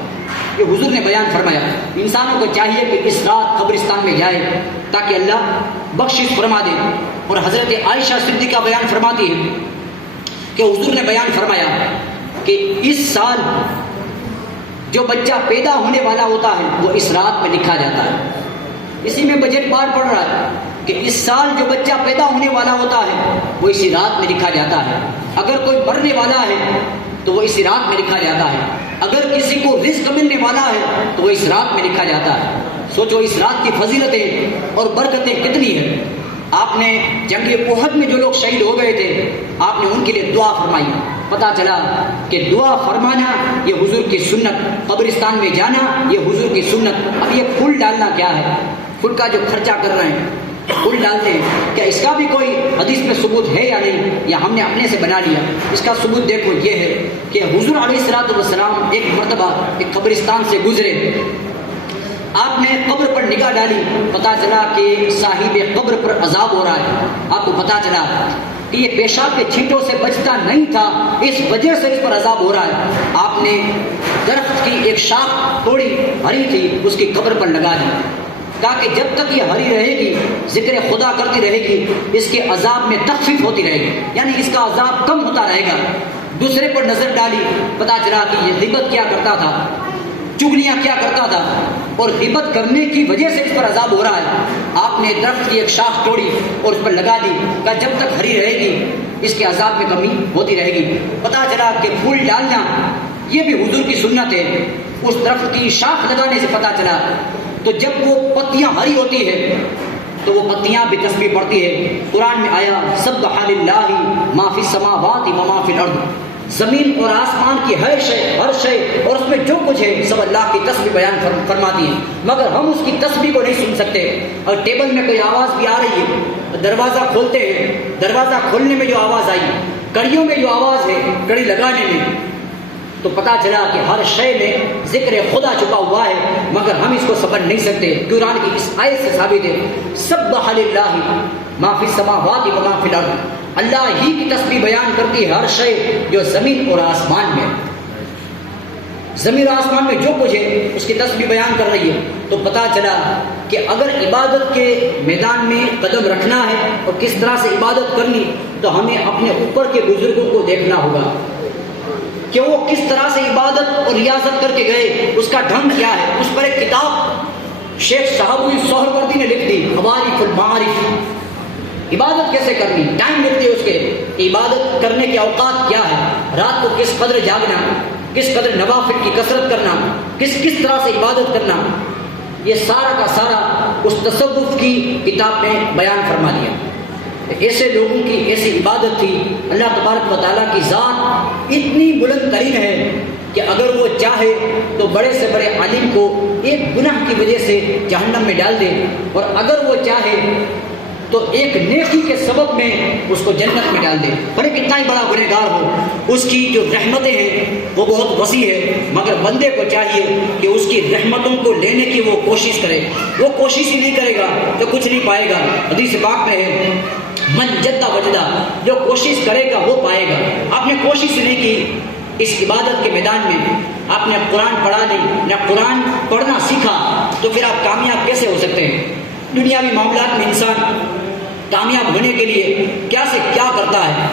یہ حضور نے بیان فرمایا۔ انسانوں کو چاہیے کہ اس رات قبرستان میں جائے تاکہ اللہ بخشش فرما دے۔ اور حضرت عائشہ صدیقہ بیان فرماتی ہے کہ حضور نے بیان فرمایا کہ اس سال جو بچہ پیدا ہونے والا ہوتا ہے وہ اس رات میں لکھا جاتا ہے۔ اسی میں بجٹ پار پڑ رہا ہے کہ اس سال جو بچہ پیدا ہونے والا ہوتا ہے وہ اسی رات میں لکھا جاتا ہے۔ اگر کوئی مرنے والا ہے تو وہ اسی رات میں لکھا جاتا ہے۔ اگر کسی کو رزق ملنے والا ہے تو وہ اس رات میں لکھا جاتا ہے۔ سوچو اس رات کی فضیلتیں اور برکتیں کتنی ہیں۔ آپ نے جنگ احد میں جو لوگ شہید ہو گئے تھے آپ نے ان کے لیے دعا فرمائی، پتہ چلا کہ دعا فرمانا یہ حضور کی سنت، قبرستان میں جانا یہ حضور کی سنت۔ اب یہ پھول ڈالنا کیا ہے؟ پھول کا جو خرچہ کر رہے ہیں، پھول ڈالتے ہیں، کیا اس کا بھی کوئی حدیث میں ثبوت ہے یا نہیں، یا ہم نے اپنے سے بنا لیا؟ اس کا ثبوت دیکھو، یہ ہے کہ حضور علیہ الصلوۃ والسلام ایک مرتبہ ایک قبرستان سے گزرے، آپ نے قبر پر نگاہ ڈالی، پتہ چلا کہ صاحب قبر پر عذاب ہو رہا ہے۔ آپ کو پتہ چلا کہ یہ پیشاب کے چھینٹوں سے بچتا نہیں تھا، اس وجہ سے اس پر عذاب ہو رہا ہے۔ آپ نے درخت کی ایک شاخ توڑی، ہری تھی، اس کی قبر پر لگا دی تاکہ جب تک یہ ہری رہے گی، ذکر خدا کرتی رہے گی، اس کے عذاب میں تخفیف ہوتی رہے گی، یعنی اس کا عذاب کم ہوتا رہے گا۔ دوسرے پر نظر ڈالی، پتہ چلا کہ یہ غیبت کیا کرتا تھا، چگلیاں کیا کرتا تھا، اور غیبت کرنے کی وجہ سے اس پر عذاب ہو رہا ہے۔ آپ نے درخت کی ایک شاخ توڑی اور اس پر لگا دی کہ جب تک ہری رہے گی اس کے عذاب میں کمی ہوتی رہے گی۔ پتہ چلا کہ پھول ڈالنا یہ بھی حضور کی سنت ہے۔ اس درخت کی شاخ لگانے سے پتہ چلا، تو جب وہ پتیاں ہری ہوتی ہے تو وہ پتیاں بھی تسبیح پڑھتی ہے۔ قرآن میں آیا سبح للہ ما فی السماوات و ما فی الارض، زمین اور آسمان کی ہر شے اور اس میں جو کچھ ہے سب اللہ کی تسبیح بیان فرماتی ہے، مگر ہم اس کی تسبیح کو نہیں سن سکتے۔ اور ٹیبل میں کوئی آواز بھی آ رہی ہے، دروازہ کھولتے ہیں، دروازہ کھولنے میں جو آواز آئی، کڑیوں میں جو آواز ہے، کڑی لگانے میں، تو پتہ چلا کہ ہر شے میں ذکر خدا چھپا ہوا ہے، مگر ہم اس کو سمجھ نہیں سکتے۔ قرآن کی اس آیت سے ثابت ہے سبح للہ ما فی السماوات و ما فی الارض، اللہ ہی کی تسبیح بیان کرتی ہے ہر شے جو زمین اور آسمان میں، زمین اور آسمان میں جو کچھ ہے اس کی تسبیح بیان کر رہی ہے۔ تو پتہ چلا کہ اگر عبادت کے میدان میں قدم رکھنا ہے اور کس طرح سے عبادت کرنی، تو ہمیں اپنے اوپر کے بزرگوں کو دیکھنا ہوگا کہ وہ کس طرح سے عبادت اور ریاضت کر کے گئے، اس کا ڈھنگ کیا ہے۔ اس پر ایک کتاب شیخ صحابی سہروردی نے لکھ دی، موارث المعارف، عبادت کیسے کرنی، ٹائم لکھتے اس کے، عبادت کرنے کے اوقات کیا ہے، رات کو کس قدر جاگنا، کس قدر نوافل کی کثرت کرنا، کس طرح سے عبادت کرنا، یہ سارا کا سارا اس تصوف کی کتاب میں بیان فرما دیا۔ ایسے لوگوں کی ایسی عبادت تھی، اللہ تبارک و تعالیٰ کی ذات اتنی بلند ترین ہے کہ اگر وہ چاہے تو بڑے سے بڑے عالم کو ایک گناہ کی وجہ سے جہنم میں ڈال دے، اور اگر وہ چاہے تو ایک نیکی کے سبب میں اس کو جنت میں ڈال دے، بھلے کتنا ہی بڑا گنہگار ہو۔ اس کی جو رحمتیں ہیں وہ بہت وسیع ہے، مگر بندے کو چاہیے کہ اس کی رحمتوں کو لینے کی وہ کوشش کرے۔ وہ کوشش ہی نہیں کرے گا تو کچھ نہیں پائے گا۔ حدیث پاک میں ہے من جدہ وجدہ، جو کوشش کرے گا وہ پائے گا۔ آپ نے کوشش نہیں کی اس عبادت کے میدان میں، آپ نے قرآن پڑھا نہیں، نہ قرآن پڑھنا سیکھا، تو پھر آپ کامیاب کیسے ہو سکتے ہیں؟ دنیاوی معاملات میں انسان کامیاب ہونے کے لیے کیا سے کیا کرتا ہے،